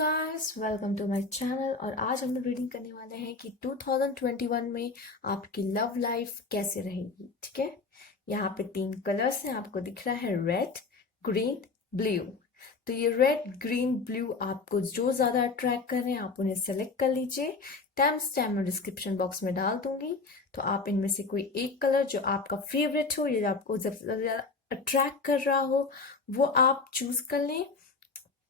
Guys, welcome to my channel. और आज हम लोग रीडिंग करने वाले हैं कि 2021 में आपकी लव लाइफ कैसे रहेगी। ठीक है, यहाँ पे 3 कलर्स हैं, आपको दिख रहा है रेड, ग्रीन, ब्लू। तो ये रेड, ग्रीन, ब्लू आपको जो ज्यादा अट्रैक्ट कर रहे हैं आप उन्हें सेलेक्ट कर लीजिए। टाइम स्टैम्प मैं डिस्क्रिप्शन बॉक्स में डाल दूंगी। तो आप इनमें से कोई एक कलर जो आपका फेवरेट हो या आपको सबसे ज्यादा अट्रैक्ट कर रहा हो वो आप चूज कर लें।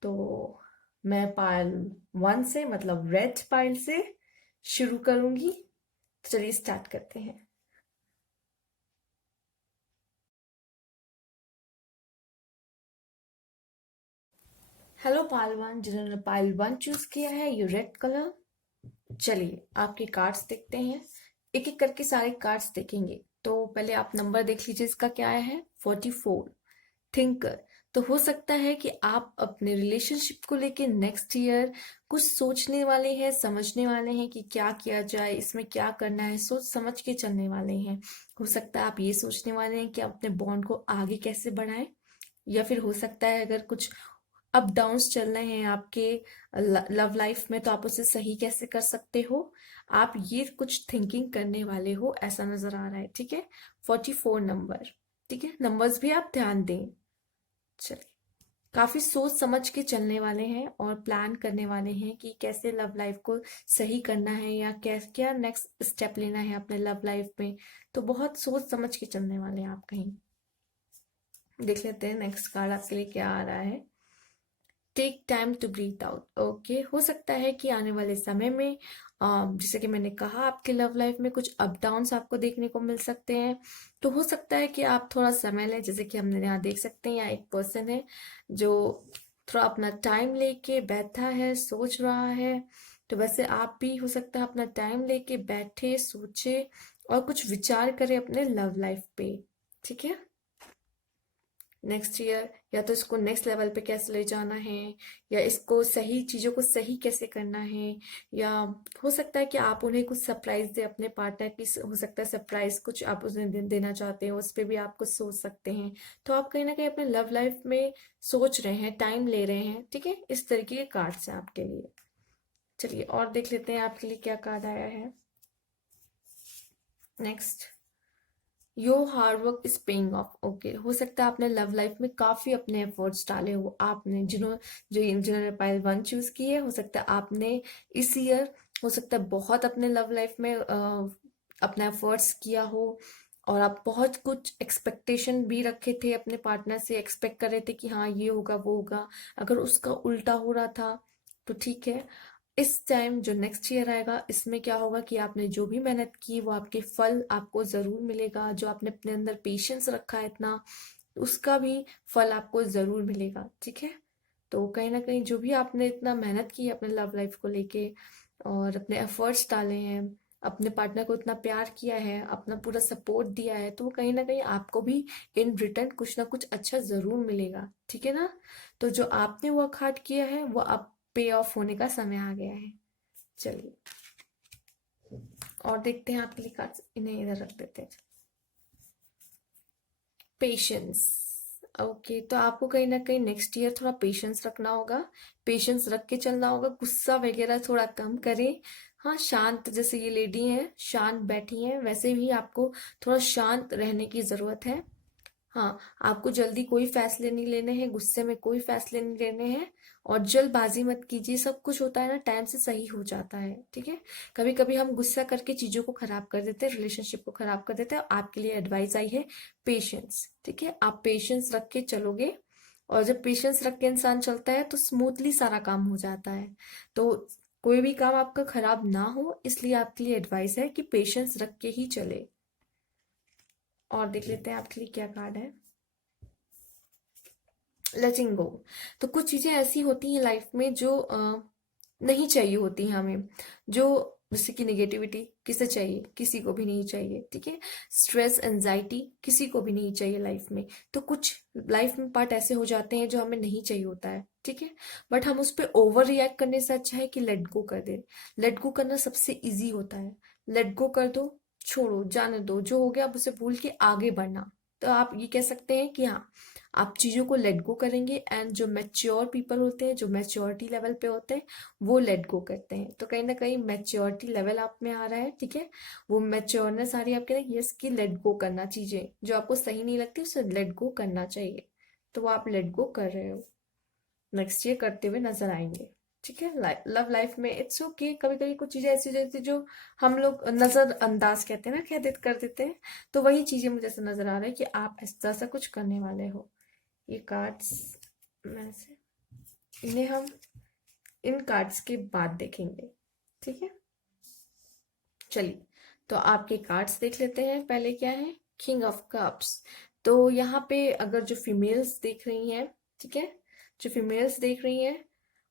तो मैं पायल 1 से मतलब रेड पायल से शुरू करूंगी। तो चलिए स्टार्ट करते हैं। हेलो पायल 1, जिन्होंने पायल 1 चूज किया है ये रेड कलर। चलिए आपके कार्ड्स देखते हैं, एक एक करके सारे कार्ड्स देखेंगे। तो पहले आप नंबर देख लीजिए, इसका क्या आया है 44, थिंकर। तो हो सकता है कि आप अपने रिलेशनशिप को लेके नेक्स्ट ईयर कुछ सोचने वाले हैं, समझने वाले हैं कि क्या किया जाए, इसमें क्या करना है, सोच समझ के चलने वाले हैं। हो सकता है आप ये सोचने वाले हैं कि अपने बॉन्ड को आगे कैसे बढ़ाएं, या फिर हो सकता है अगर कुछ अप डाउन्स चल रहे हैं आपके लव लाइफ में तो आप उसे सही कैसे कर सकते हो। आप ये कुछ थिंकिंग करने वाले हो ऐसा नजर आ रहा है। ठीक है, 44 नंबर। ठीक है, नंबर्स भी आप ध्यान दें। चलिए, काफी सोच समझ के चलने वाले हैं और प्लान करने वाले हैं कि कैसे लव लाइफ को सही करना है या कैसे क्या नेक्स्ट स्टेप लेना है अपने लव लाइफ में। तो बहुत सोच समझ के चलने वाले हैं आप। कहीं देख लेते हैं नेक्स्ट कार्ड आपके लिए क्या आ रहा है। Take time to breathe out. Okay, हो सकता है कि आने वाले समय में जैसे कि मैंने कहा आपके लव लाइफ में कुछ अप डाउन्स आपको देखने को मिल सकते हैं। तो हो सकता है कि आप थोड़ा समय लें, जैसे कि हमने यहाँ देख सकते हैं यहाँ एक पर्सन है जो थोड़ा अपना टाइम लेके बैठा है, सोच रहा है। तो वैसे आप भी हो सकता है अपना टाइम लेके बैठे, सोचे और कुछ विचार करें अपने लव लाइफ पे। ठीक है, नेक्स्ट ईयर या तो इसको नेक्स्ट लेवल पे कैसे ले जाना है, या इसको सही चीजों को सही कैसे करना है, या हो सकता है कि आप उन्हें कुछ सरप्राइज दे अपने पार्टनर की। हो सकता है सरप्राइज कुछ आप उन्हें देना चाहते हो, उस पर भी आप कुछ सोच सकते हैं। तो आप कहीं ना कहीं अपने लव लाइफ में सोच रहे हैं, टाइम ले रहे हैं। ठीक है, इस तरीके के कार्ड्स हैं आपके लिए। चलिए और देख लेते हैं आपके लिए क्या कार्ड आया है next. Your hard work is paying off. Okay, हो सकता है आपने लव लाइफ में काफी अपने एफर्ट्स डाले हो। आपने जिन्होंने पायल 1 चूज की है, हो सकता है आपने इस ईयर हो सकता है बहुत अपने लव लाइफ में अपना एफर्ट्स किया हो। और आप बहुत कुछ एक्सपेक्टेशन भी रखे थे अपने पार्टनर से, एक्सपेक्ट कर रहे थे कि हाँ ये होगा वो होगा। अगर उसका उल्टा हो रहा था तो ठीक है, इस टाइम जो नेक्स्ट ईयर आएगा इसमें क्या होगा कि आपने जो भी मेहनत की वो आपके फल आपको जरूर मिलेगा। जो आपने अपने अंदर पेशेंस रखा है इतना, उसका भी फल आपको जरूर मिलेगा। ठीक है, तो कहीं ना कहीं जो भी आपने इतना मेहनत की है अपने लव लाइफ को लेके और अपने एफर्ट्स डाले हैं, अपने पार्टनर को इतना प्यार किया है, अपना पूरा सपोर्ट दिया है, तो वो कहीं ना कहीं आपको भी इन रिटर्न कुछ ना कुछ अच्छा जरूर मिलेगा। ठीक है ना, तो जो आपने वर्क हार्ड किया है वो अब पे ऑफ होने का समय आ गया है। चलिए और देखते हैं आपके लिए कार्ड्स, इन्हें इधर रख देते हैं। पेशेंस। ओके, तो आपको कहीं ना कहीं नेक्स्ट ईयर थोड़ा पेशेंस रखना होगा, पेशेंस रख के चलना होगा। गुस्सा वगैरह थोड़ा कम करें। हाँ, शांत, जैसे ये लेडी है शांत बैठी है, वैसे भी आपको थोड़ा शांत रहने की जरूरत है। हाँ, आपको जल्दी कोई फैसले नहीं लेने हैं, गुस्से में कोई फैसले नहीं लेने हैं। और जल्दबाजी मत कीजिए, सब कुछ होता है ना टाइम से सही हो जाता है। ठीक है, कभी कभी हम गुस्सा करके चीजों को खराब कर देते हैं, रिलेशनशिप को खराब कर देते हैं। आपके लिए एडवाइस आई है पेशेंस। ठीक है, आप पेशेंस रख के चलोगे और जब पेशेंस रख के इंसान चलता है तो स्मूथली सारा काम हो जाता है। तो कोई भी काम आपका खराब ना हो, इसलिए आपके लिए एडवाइस है कि पेशेंस रख के ही चले। और देख लेते हैं आपके लिए क्या कार्ड है। लेटिंग गो। तो कुछ चीजें ऐसी होती हैं लाइफ में जो नहीं चाहिए होती हैं हमें। जो जैसे कि निगेटिविटी किसे चाहिए, किसी को भी नहीं चाहिए। ठीक है, स्ट्रेस एंजाइटी किसी को भी नहीं चाहिए लाइफ में। तो कुछ लाइफ में पार्ट ऐसे हो जाते हैं जो हमें नहीं चाहिए होता है। ठीक है, बट हम उस पर ओवर रिएक्ट करने से अच्छा है कि लेट गो कर दे। लेट गो करना सबसे इजी होता है। लेट गो कर दो, छोड़ो, जाने दो, जो हो गया अब उसे भूल के आगे बढ़ना। तो आप ये कह सकते हैं कि हाँ, आप चीज़ों को लेट गो करेंगे, एंड जो मैच्योर पीपल होते हैं, जो मैच्योरिटी लेवल पे होते हैं, वो लेट गो करते हैं। तो कहीं ना कहीं मैच्योरिटी लेवल आप में आ रहा है, ठीक है। वो मैच्योरनेस आ रही है आपके लिए, यस, कि लेट गो करना, चीज़ें जो आपको सही नहीं लगती उसे लेट गो करना चाहिए, तो वो आप लेट गो कर रहे हो, नेक्स्ट ईयर करते हुए नजर आएंगे। ठीक है, लव लाइफ में इट्स ओके, कभी कभी कुछ चीजें ऐसी हो जाती है जो हम लोग नजरअंदाज कहते हैं ना, कर देते हैं। तो वही चीजें मुझे ऐसा नजर आ रहा है कि आप ऐसा सा कुछ करने वाले हो। ये कार्ड्स में से इन्हें हम इन कार्ड्स के बाद देखेंगे, ठीक है। चलिए, तो आपके कार्ड्स देख लेते हैं। पहले क्या है, किंग ऑफ कप्स। तो यहाँ पे अगर जो फीमेल्स देख रही हैं, ठीक है, जो फीमेल्स देख रही हैं,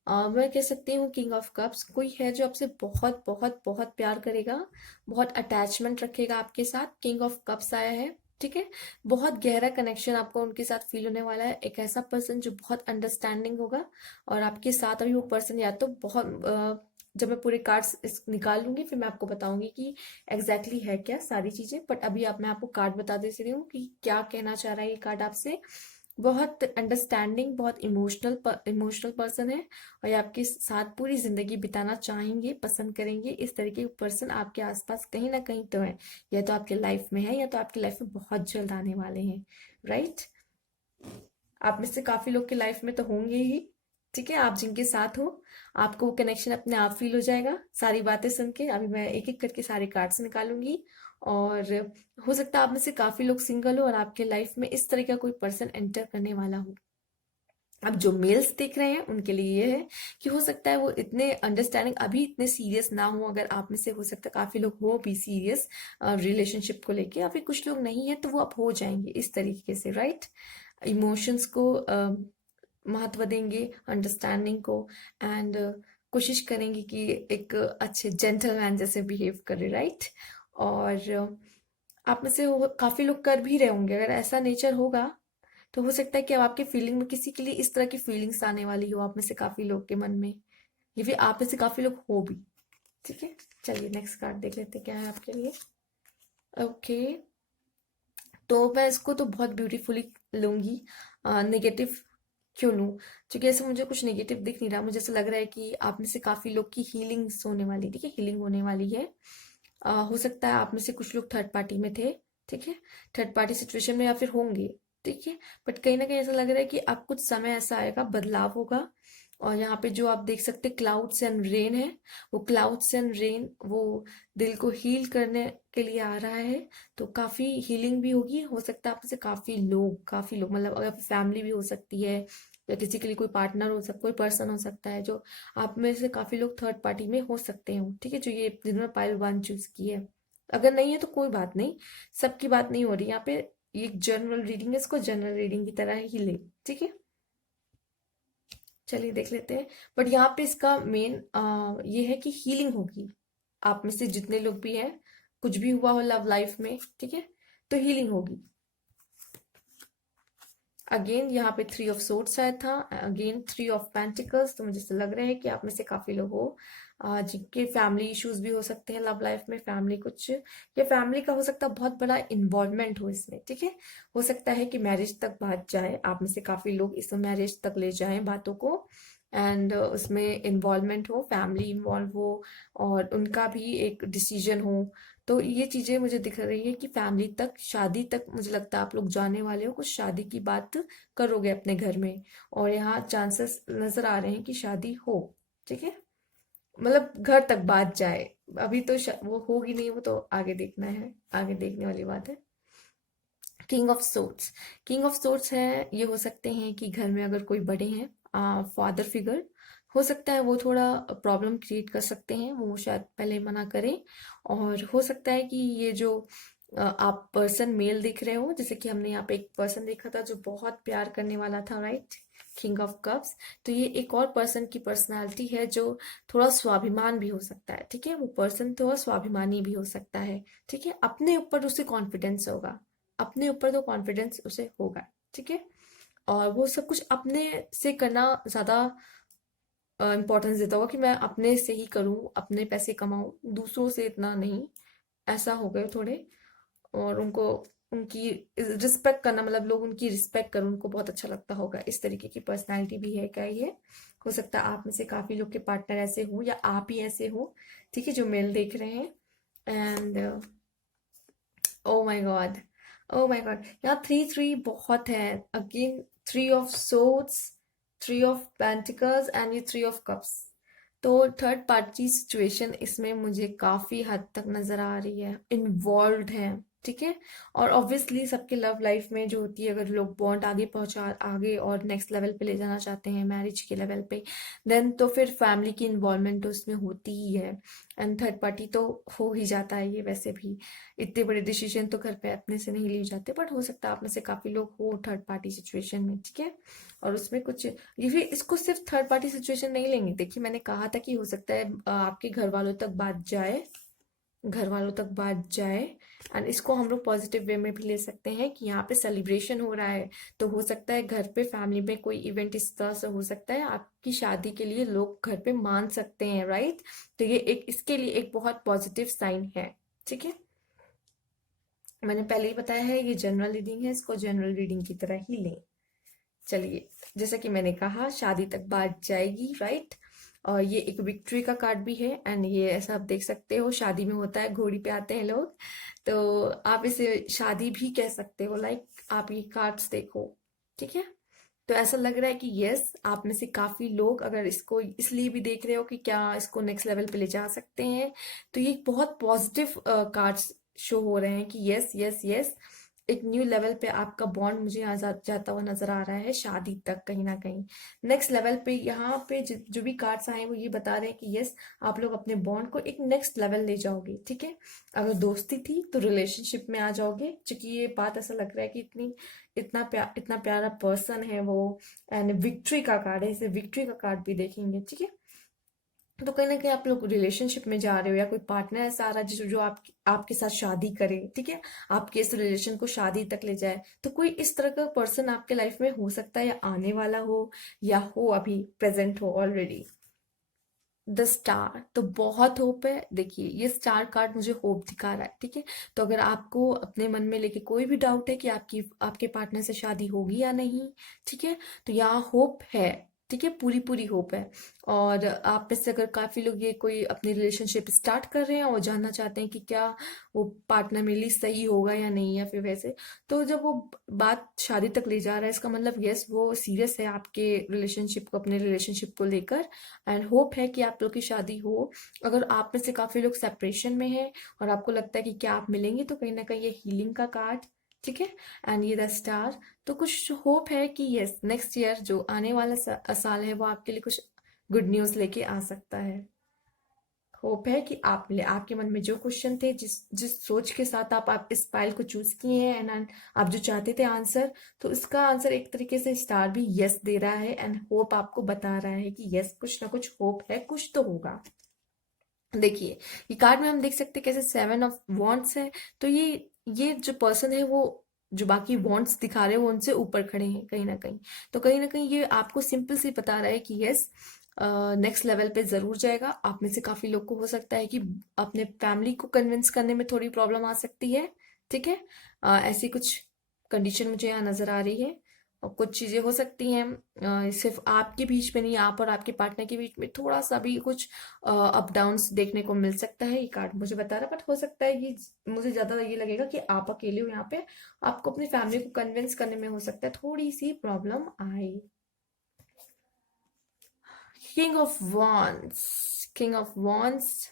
मैं कह सकती हूँ किंग ऑफ कप्स कोई है जो आपसे बहुत बहुत बहुत प्यार करेगा, बहुत अटैचमेंट रखेगा आपके साथ। किंग ऑफ कप्स आया है, ठीक है। बहुत गहरा कनेक्शन आपको उनके साथ फील होने वाला है। एक ऐसा पर्सन जो बहुत अंडरस्टैंडिंग होगा, और आपके साथ अभी वो पर्सन या तो बहुत जब मैं पूरे कार्ड्स निकाल लूंगी फिर मैं आपको बताऊंगी कि एग्जैक्टली है क्या सारी चीजें। बट अभी मैं आपको कार्ड बता दे रही हूँ कि क्या कहना चाह रहा है ये कार्ड आपसे। बहुत अंडरस्टैंडिंग, बहुत इमोशनल पर्सन है, और ये आपके साथ पूरी जिंदगी बिताना चाहेंगे, पसंद करेंगे। इस तरीके के पर्सन आपके आसपास कहीं ना कहीं तो है, या तो आपके लाइफ में है या तो आपकी लाइफ में बहुत जल्द आने वाले हैं, राइट। आप में से काफी लोग के लाइफ में तो होंगे ही, ठीक है। आप जिनके साथ हो, आपको वो कनेक्शन अपने आप फील हो जाएगा सारी बातें सुन के। अभी मैं एक एक करके सारे कार्ड्स निकालूंगी, और हो सकता है आप में से काफी लोग सिंगल हो और आपके लाइफ में इस तरह का कोई पर्सन एंटर करने वाला हो। अब जो मेल्स देख रहे हैं उनके लिए ये है कि हो सकता है वो इतने अंडरस्टैंडिंग, अभी इतने सीरियस ना हो। अगर आप में से हो सकता है काफी लोग हो भी सीरियस रिलेशनशिप को लेके, या फिर कुछ लोग नहीं है, तो वो अब हो जाएंगे इस तरीके से, राइट। इमोशंस को महत्व देंगे, अंडरस्टैंडिंग को, एंड कोशिश करेंगे कि एक अच्छे जेंटलमैन जैसे बिहेव करे, राइट। और आप में से काफी लोग कर भी रहे होंगे। अगर ऐसा नेचर होगा तो हो सकता है कि अब आपके फीलिंग में किसी के लिए इस तरह की फीलिंग्स आने वाली हो आप में से काफी लोग के मन में, या फिर आप में से काफी लोग हो भी, ठीक है। चलिए नेक्स्ट कार्ड देख लेते हैं क्या है आपके लिए। ओके, तो मैं इसको तो बहुत ब्यूटीफुली लूंगी। नेगेटिव क्यों लूं, क्योंकि ऐसे मुझे कुछ नेगेटिव दिख नहीं रहा। मुझे ऐसा लग रहा है कि आप में से काफी लोग की हीलिंग्स होने वाली, ठीक है, हीलिंग होने वाली है। हो सकता है आप में से कुछ लोग थर्ड पार्टी में थे, ठीक है, थर्ड पार्टी सिचुएशन में या फिर होंगे, ठीक है। बट कहीं ना कहीं ऐसा लग रहा है कि अब कुछ समय ऐसा आएगा, बदलाव होगा। और यहाँ पे जो आप देख सकते क्लाउड्स एंड रेन है, वो क्लाउड्स एंड रेन वो दिल को हील करने के लिए आ रहा है। तो काफी हीलिंग भी होगी। हो सकता है आप में से काफी लोग मतलब अगर फैमिली भी हो सकती है, या किसी के लिए कोई पार्टनर हो सकता, कोई पर्सन हो सकता है, जो आप में से काफी लोग थर्ड पार्टी में हो सकते हो, ठीक है, जो ये जिन्होंने पाइल वन चूज की है। अगर नहीं है तो कोई बात नहीं, सबकी बात नहीं हो रही यहाँ पे। ये जनरल रीडिंग है, इसको जनरल रीडिंग की तरह ही ले, ठीक है। चलिए देख लेते हैं। बट यहाँ पे इसका मेन ये है कि हीलिंग होगी। आप में से जितने लोग भी हैं, कुछ भी हुआ हो लव लाइफ में, ठीक है, तो हीलिंग होगी। अगेन यहाँ पे थ्री ऑफ सोर्ड्स आया था, अगेन थ्री ऑफ पेंटिकल्स। तो मुझे ऐसा लग रहा है कि आप में से काफी लोग हो जिनके फैमिली इश्यूज भी हो सकते हैं लव लाइफ में, फैमिली कुछ, या फैमिली का हो सकता है बहुत बड़ा इन्वॉल्वमेंट हो इसमें, ठीक है। हो सकता है कि मैरिज तक बात जाए, आप में से काफी लोग इसमें मैरिज तक ले जाएं बातों को, एंड उसमें इन्वॉल्वमेंट हो, फैमिली इन्वॉल्व हो, और उनका भी एक डिसीजन हो। तो ये चीजें मुझे दिख रही है कि फैमिली तक, शादी तक मुझे लगता है आप लोग जाने वाले हो, कुछ शादी की बात करोगे अपने घर में। और यहाँ चांसेस नजर आ रहे हैं कि शादी हो, ठीक है, मतलब घर तक बात जाए। अभी तो वो होगी नहीं, वो तो आगे देखना है, आगे देखने वाली बात है। King of swords, king of swords है, ये हो सकते हैं कि घर में अगर कोई बड़े हैं, फादर फिगर हो सकता है, वो थोड़ा प्रॉब्लम क्रिएट कर सकते हैं, वो शायद पहले मना करें। और हो सकता है कि ये जो आप पर्सन मेल दिख रहे हो, जैसे कि हमने यहाँ पे एक पर्सन देखा था जो बहुत प्यार करने वाला था, राइट, किंग ऑफ कप्स। तो ये एक और पर्सन की पर्सनालिटी है जो थोड़ा स्वाभिमान भी हो सकता है, ठीक है, वो पर्सन थोड़ा स्वाभिमानी भी हो सकता है, ठीक है। अपने ऊपर उसे कॉन्फिडेंस होगा, अपने ऊपर तो कॉन्फिडेंस उसे होगा, ठीक है। और वो सब कुछ अपने से करना ज्यादा इंपॉर्टेंस देता होगा कि मैं अपने से ही करूं, अपने पैसे कमाऊं, दूसरों से इतना नहीं, ऐसा हो गए थोड़े। और उनको उनकी रिस्पेक्ट करना, मतलब लोग उनकी रिस्पेक्ट करें, उनको बहुत अच्छा लगता होगा। इस तरीके की पर्सनालिटी भी है क्या ये? हो सकता है आप में से काफी लोग के पार्टनर ऐसे हो या आप ही ऐसे हो, ठीक है, जो मेल देख रहे हैं। And oh my God, oh my God, यहाँ 3 3 बहुत है। Again 3 of swords, 3 of pentacles and ये 3 ऑफ कप्स। तो थर्ड पार्टी सिचुएशन इसमें मुझे काफी हद तक नजर आ रही है, इन्वॉल्व है, ठीक है। और ऑब्वियसली सबके लव लाइफ में जो होती है, अगर लोग बॉन्ड आगे पहुंचा, आगे और नेक्स्ट लेवल पे ले जाना चाहते हैं, मैरिज के लेवल पे, देन तो फिर फैमिली की इन्वॉल्वमेंट तो उसमें होती ही है। एंड थर्ड पार्टी तो हो ही जाता है ये वैसे भी। इतने बड़े डिसीजन तो घर पे अपने से नहीं लिए जाते, बट हो सकता है आप में से काफी लोग हो थर्ड पार्टी सिचुएशन में, ठीक है। और उसमें कुछ ये भी, इसको सिर्फ थर्ड पार्टी सिचुएशन नहीं लेंगे। देखिए मैंने कहा था कि हो सकता है आपके घर वालों तक बात जाए, घर वालों तक बात जाए। एंड इसको हम लोग पॉजिटिव वे में भी ले सकते हैं कि यहाँ पे सेलिब्रेशन हो रहा है, तो हो सकता है घर पे फैमिली में कोई इवेंट इस तरह से हो सकता है, आपकी शादी के लिए लोग घर पे मान सकते हैं, राइट। तो ये एक, इसके लिए एक बहुत पॉजिटिव साइन है, ठीक है। मैंने पहले ही बताया है ये जनरल रीडिंग है, इसको जनरल रीडिंग की तरह ही लें। चलिए, जैसा कि मैंने कहा शादी तक बात जाएगी, राइट। और ये एक विक्ट्री का कार्ड भी है। एंड ये ऐसा आप देख सकते हो, शादी में होता है, घोड़ी पे आते हैं लोग, तो आप इसे शादी भी कह सकते हो। लाइक आप ये कार्ड्स देखो, ठीक है। तो ऐसा लग रहा है कि यस, आप में से काफी लोग अगर इसको इसलिए भी देख रहे हो कि क्या इसको नेक्स्ट लेवल पे ले जा सकते हैं, तो ये बहुत पॉजिटिव कार्ड्स शो हो रहे हैं कि यस यस यस, एक न्यू लेवल पे आपका बॉन्ड मुझे यहाँ जाता हुआ नजर आ रहा है, शादी तक कहीं ना कहीं नेक्स्ट लेवल पे। यहाँ पे जो भी कार्ड्स आए वो ये बता रहे हैं कि यस, आप लोग अपने बॉन्ड को एक नेक्स्ट लेवल ले जाओगे, ठीक है। अगर दोस्ती थी तो रिलेशनशिप में आ जाओगे, क्योंकि ये बात ऐसा लग रहा है कि इतना प्यारा पर्सन है वो। एंड विक्ट्री का कार्ड है, इसे विक्ट्री का कार्ड भी देखेंगे, ठीक है। तो कहीं ना कहीं आप लोग रिलेशनशिप में जा रहे हो, या कोई पार्टनर ऐसा आ रहा है जो आपके साथ शादी करे, ठीक है, आपके इस रिलेशन को शादी तक ले जाए। तो कोई इस तरह का पर्सन आपके लाइफ में हो सकता है, या आने वाला हो, या हो अभी प्रेजेंट हो ऑलरेडी। द स्टार, तो बहुत होप है। देखिए ये स्टार कार्ड मुझे होप दिखा रहा है, ठीक है। तो अगर आपको अपने मन में लेके कोई भी डाउट है कि आपके पार्टनर से शादी होगी या नहीं, ठीक है, तो यहाँ होप है, ठीक है, पूरी पूरी होप है। और आप में से अगर काफी लोग ये कोई अपनी रिलेशनशिप स्टार्ट कर रहे हैं और जानना चाहते हैं कि क्या वो पार्टनर मेरे लिए सही होगा या नहीं, या फिर वैसे, तो जब वो बात शादी तक ले जा रहा है, इसका मतलब यस, वो सीरियस है आपके रिलेशनशिप को, अपने रिलेशनशिप को लेकर। एंड होप है कि आप लोग की शादी हो। अगर आप में से काफी लोग सेपरेशन में हैं और आपको लगता है कि क्या आप मिलेंगे, तो कहीं ना कहीं ये हीलिंग का कार्ड, ठीक है। एंड ये द स्टार, तो कुछ होप है कि यस, नेक्स्ट ईयर जो आने वाला साल है वो आपके लिए कुछ गुड न्यूज लेके आ सकता है। होप है कि आपके मन में जो क्वेश्चन थे, जिस जिस सोच के साथ आप इस फाइल को चूज किए हैं, एंड आप जो चाहते थे आंसर, तो इसका आंसर एक तरीके से स्टार भी यस दे रहा है। एंड होप आपको बता रहा है कि यस, कुछ ना कुछ होप है, कुछ तो होगा। देखिए ये कार्ड में हम देख सकते हैं कैसे 7 ऑफ वॉन्ड्स है। तो ये जो पर्सन है वो, जो बाकी वॉन्ड्स दिखा रहे हैं वो उनसे ऊपर खड़े हैं कहीं ना कहीं। तो कहीं ना कहीं ये आपको सिंपल सी बता रहा है कि यस, नेक्स्ट लेवल पे जरूर जाएगा। आप में से काफी लोग को हो सकता है कि अपने फैमिली को कन्विंस करने में थोड़ी प्रॉब्लम आ सकती है, ठीक है। ऐसी कुछ कंडीशन मुझे यहाँ नजर आ रही है। और कुछ चीजें हो सकती हैं सिर्फ आपके बीच में नहीं, आप और आपके पार्टनर के बीच में थोड़ा सा भी कुछ अप डाउन्स देखने को मिल सकता है, ये कार्ड मुझे बता रहा है। बट हो सकता है ये, मुझे ज्यादा ये लगेगा कि आप अकेले हो यहाँ पे, आपको अपनी फैमिली को कन्विंस करने में हो सकता है थोड़ी सी प्रॉब्लम आए। King of wands, king of wands,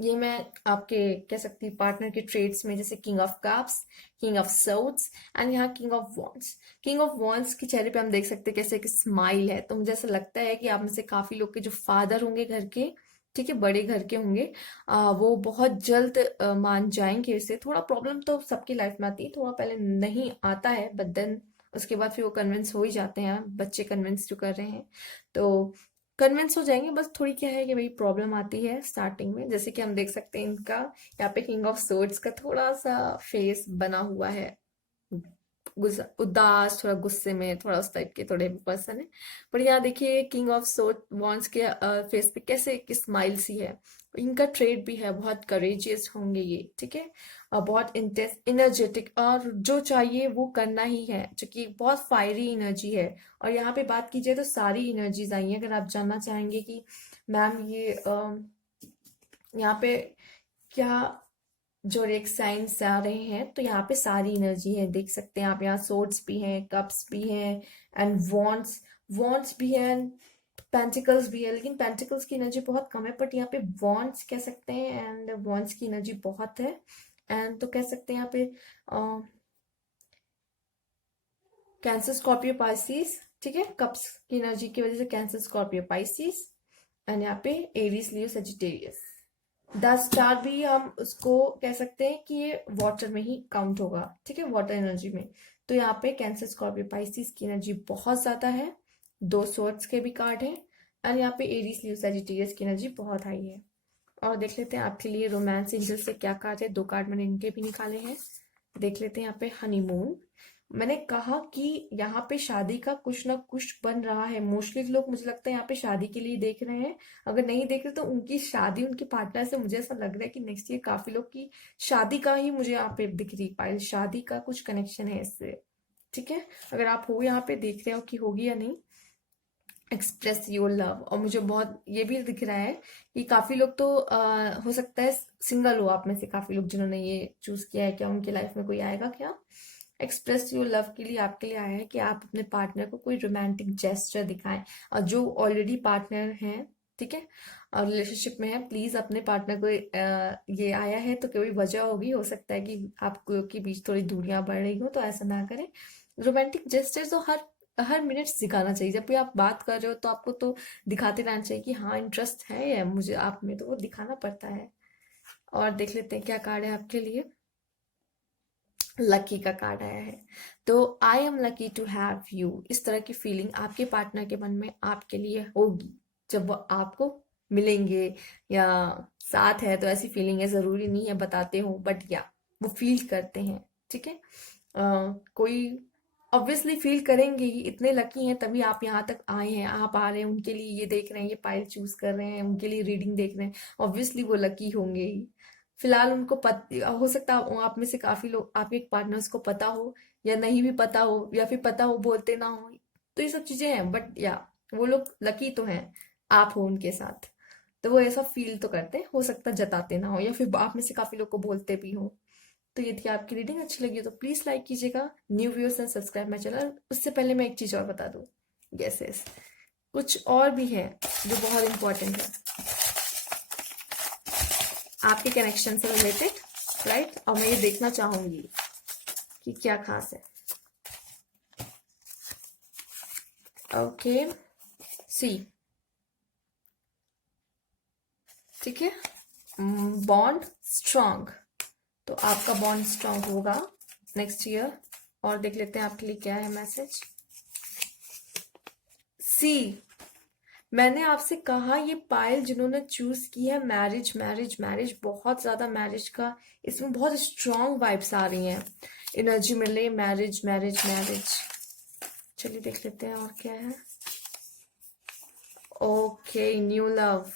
ये मैं आपके कह सकती हूँ पार्टनर के ट्रेड्स में, जैसे king of cups, king of swords, and यहाँ king of wands. King of wands के चेहरे पे हम देख सकते हैं कैसे एक स्माइल है। तो मुझे ऐसा लगता है कि आप में से काफी लोग के जो फादर होंगे घर के, ठीक है, बड़े घर के होंगे, वो बहुत जल्द मान जाएंगे इसे। थोड़ा प्रॉब्लम तो सबकी लाइफ में आती है, थोड़ा पहले नहीं आता है, बट देन उसके बाद फिर वो कन्विंस हो ही जाते हैं, बच्चे कन्विंस जो कर रहे हैं, तो कन्विंस हो जाएंगे। बस थोड़ी क्या है कि भाई प्रॉब्लम आती है स्टार्टिंग में, जैसे कि हम देख सकते हैं इनका यहाँ पे किंग ऑफ सोर्ड्स का थोड़ा सा फेस बना हुआ है, उदास, थोड़ा गुस्से में, थोड़ा उस टाइप के थोड़े पर्सन है। पर यहाँ देखिए किंग ऑफ सोट वॉन्ड्स के फेस पे कैसे एक स्माइल सी है। इनका ट्रेड भी है, बहुत करेजियस होंगे ये, ठीक है। बहुत इंटेंस, इनर्जेटिक, और जो चाहिए वो करना ही है, जो कि बहुत फायरी एनर्जी है। और यहाँ पे बात कीजिए तो सारी एनर्जीज आई हैं। अगर आप जानना चाहेंगे कि मैम ये यहाँ पे क्या जो एक साइंस आ रहे हैं, तो यहाँ पे सारी एनर्जी है, देख सकते हैं आप। यहाँ सोर्ड्स भी हैं, कप्स भी हैं, एंड वॉन्ड्स, वॉन्ड्स भी हैं, पेंटिकल्स भी है। लेकिन पेंटिकल्स की एनर्जी बहुत कम है, बट यहाँ पे वॉन्ड्स कह सकते हैं, एंड वॉन्ड्स की एनर्जी बहुत है। एंड तो कह सकते हैं यहाँ पे कैंसर, स्कॉर्पियो, पाइसिस, ठीक है। कप्स की एनर्जी की वजह से कैंसर, स्कॉर्पियो, पाइसिस, एंड यहाँ पे Aries, Leo, Sagittarius. The star भी हम उसको कह सकते हैं कि ये वाटर में ही काउंट होगा, ठीक है, वाटर एनर्जी में। तो यहाँ पे कैंसर, स्कॉर्पियो, पाइसिस की एनर्जी बहुत ज्यादा है। दो सोर्ट्स के भी कार्ड हैं। एंड यहाँ पे एरीज, लियो, सजिटेरियस की एनर्जी बहुत हाई है। और देख लेते हैं आपके लिए रोमांस एंजल से क्या कार्ड है। दो कार्ड मैंने इनके भी निकाले हैं, देख लेते हैं। यहाँ पे हनीमून, मैंने कहा कि यहाँ पे शादी का कुछ ना कुछ बन रहा है। मोस्टली लोग मुझे लगता है यहाँ पे शादी के लिए देख रहे हैं। अगर नहीं देख रहे तो उनकी शादी उनके पार्टनर से, मुझे ऐसा लग रहा है कि नेक्स्ट ईयर काफी लोग की शादी का ही मुझे यहाँ पे दिख रही पायल, शादी का कुछ कनेक्शन है इससे, ठीक है। अगर आप हो यहाँ पे देख रहे हो कि होगी या नहीं, एक्सप्रेस योर लव। और मुझे बहुत ये भी दिख रहा है कि काफी लोग तो हो सकता है सिंगल हो आप में से काफी लोग जिन्होंने ये चूज किया है। क्या उनकी लाइफ में कोई आएगा क्या? एक्सप्रेस योर लव के लिए आपके लिए आया है कि आप अपने पार्टनर को कोई रोमांटिक जेस्चर दिखाएं। और जो ऑलरेडी पार्टनर हैं, ठीक है, और रिलेशनशिप में है, प्लीज अपने पार्टनर को ये आया है तो कोई वजह होगी, हो सकता है कि आपको के बीच थोड़ी दूरियां बढ़ रही हो, तो ऐसा ना करें। रोमांटिक जेस्चर तो हर हर मिनट दिखाना चाहिए। जब भी आप बात कर रहे हो तो आपको तो दिखाते रहना चाहिए कि हाँ इंटरेस्ट है या मुझे आप में, तो वो दिखाना पड़ता है। और देख लेते हैं क्या कार्ड है आपके लिए। लकी का कार्ड आया है। तो I am lucky to have you, इस तरह की फीलिंग आपके पार्टनर के मन में आपके लिए होगी जब वो आपको मिलेंगे या साथ है। तो ऐसी फीलिंग है, जरूरी नहीं है बताते हो, बट या वो फील करते हैं, ठीक है। कोई ऑब्वियसली फील करेंगे ही, इतने लकी हैं तभी आप यहाँ तक आए हैं। आप आ रहे हैं उनके लिए, ये देख रहे हैं, ये पाइल चूज कर रहे हैं, उनके लिए रीडिंग देख रहे हैं, ऑब्वियसली वो लकी होंगे ही। फिलहाल उनको हो सकता है आप में से काफी लोग, आपके पार्टनर्स को पता हो या नहीं भी पता हो, या फिर पता हो बोलते ना हो, तो ये सब चीजें हैं। बट या वो लोग लकी तो हैं, आप हो उनके साथ, तो वो ऐसा फील तो करते हैं। हो सकता है जताते ना हो, या फिर आप में से काफी लोग को बोलते भी हो। तो ये थी आपकी रीडिंग। अच्छी लगी हो तो प्लीज लाइक कीजिएगा, new viewers and subscribe my channel. उससे पहले मैं एक चीज और बता दूं, यस यस, कुछ और भी है जो बहुत इंपॉर्टेंट है आपके कनेक्शन से रिलेटेड, राइट। और मैं ये देखना चाहूंगी कि क्या खास है। ओके, सी, ठीक है, बॉन्ड स्ट्रांग, तो आपका बॉन्ड स्ट्रांग होगा नेक्स्ट ईयर। और देख लेते हैं आपके लिए क्या है मैसेज। सी, मैंने आपसे कहा ये पायल जिन्होंने चूज की है, मैरिज मैरिज मैरिज, बहुत ज्यादा मैरिज का इसमें बहुत स्ट्रांग वाइब्स आ रही हैं, एनर्जी मिल रही है, मैरिज मैरिज मैरिज। चलिए देख लेते हैं और क्या है। ओके, न्यू लव,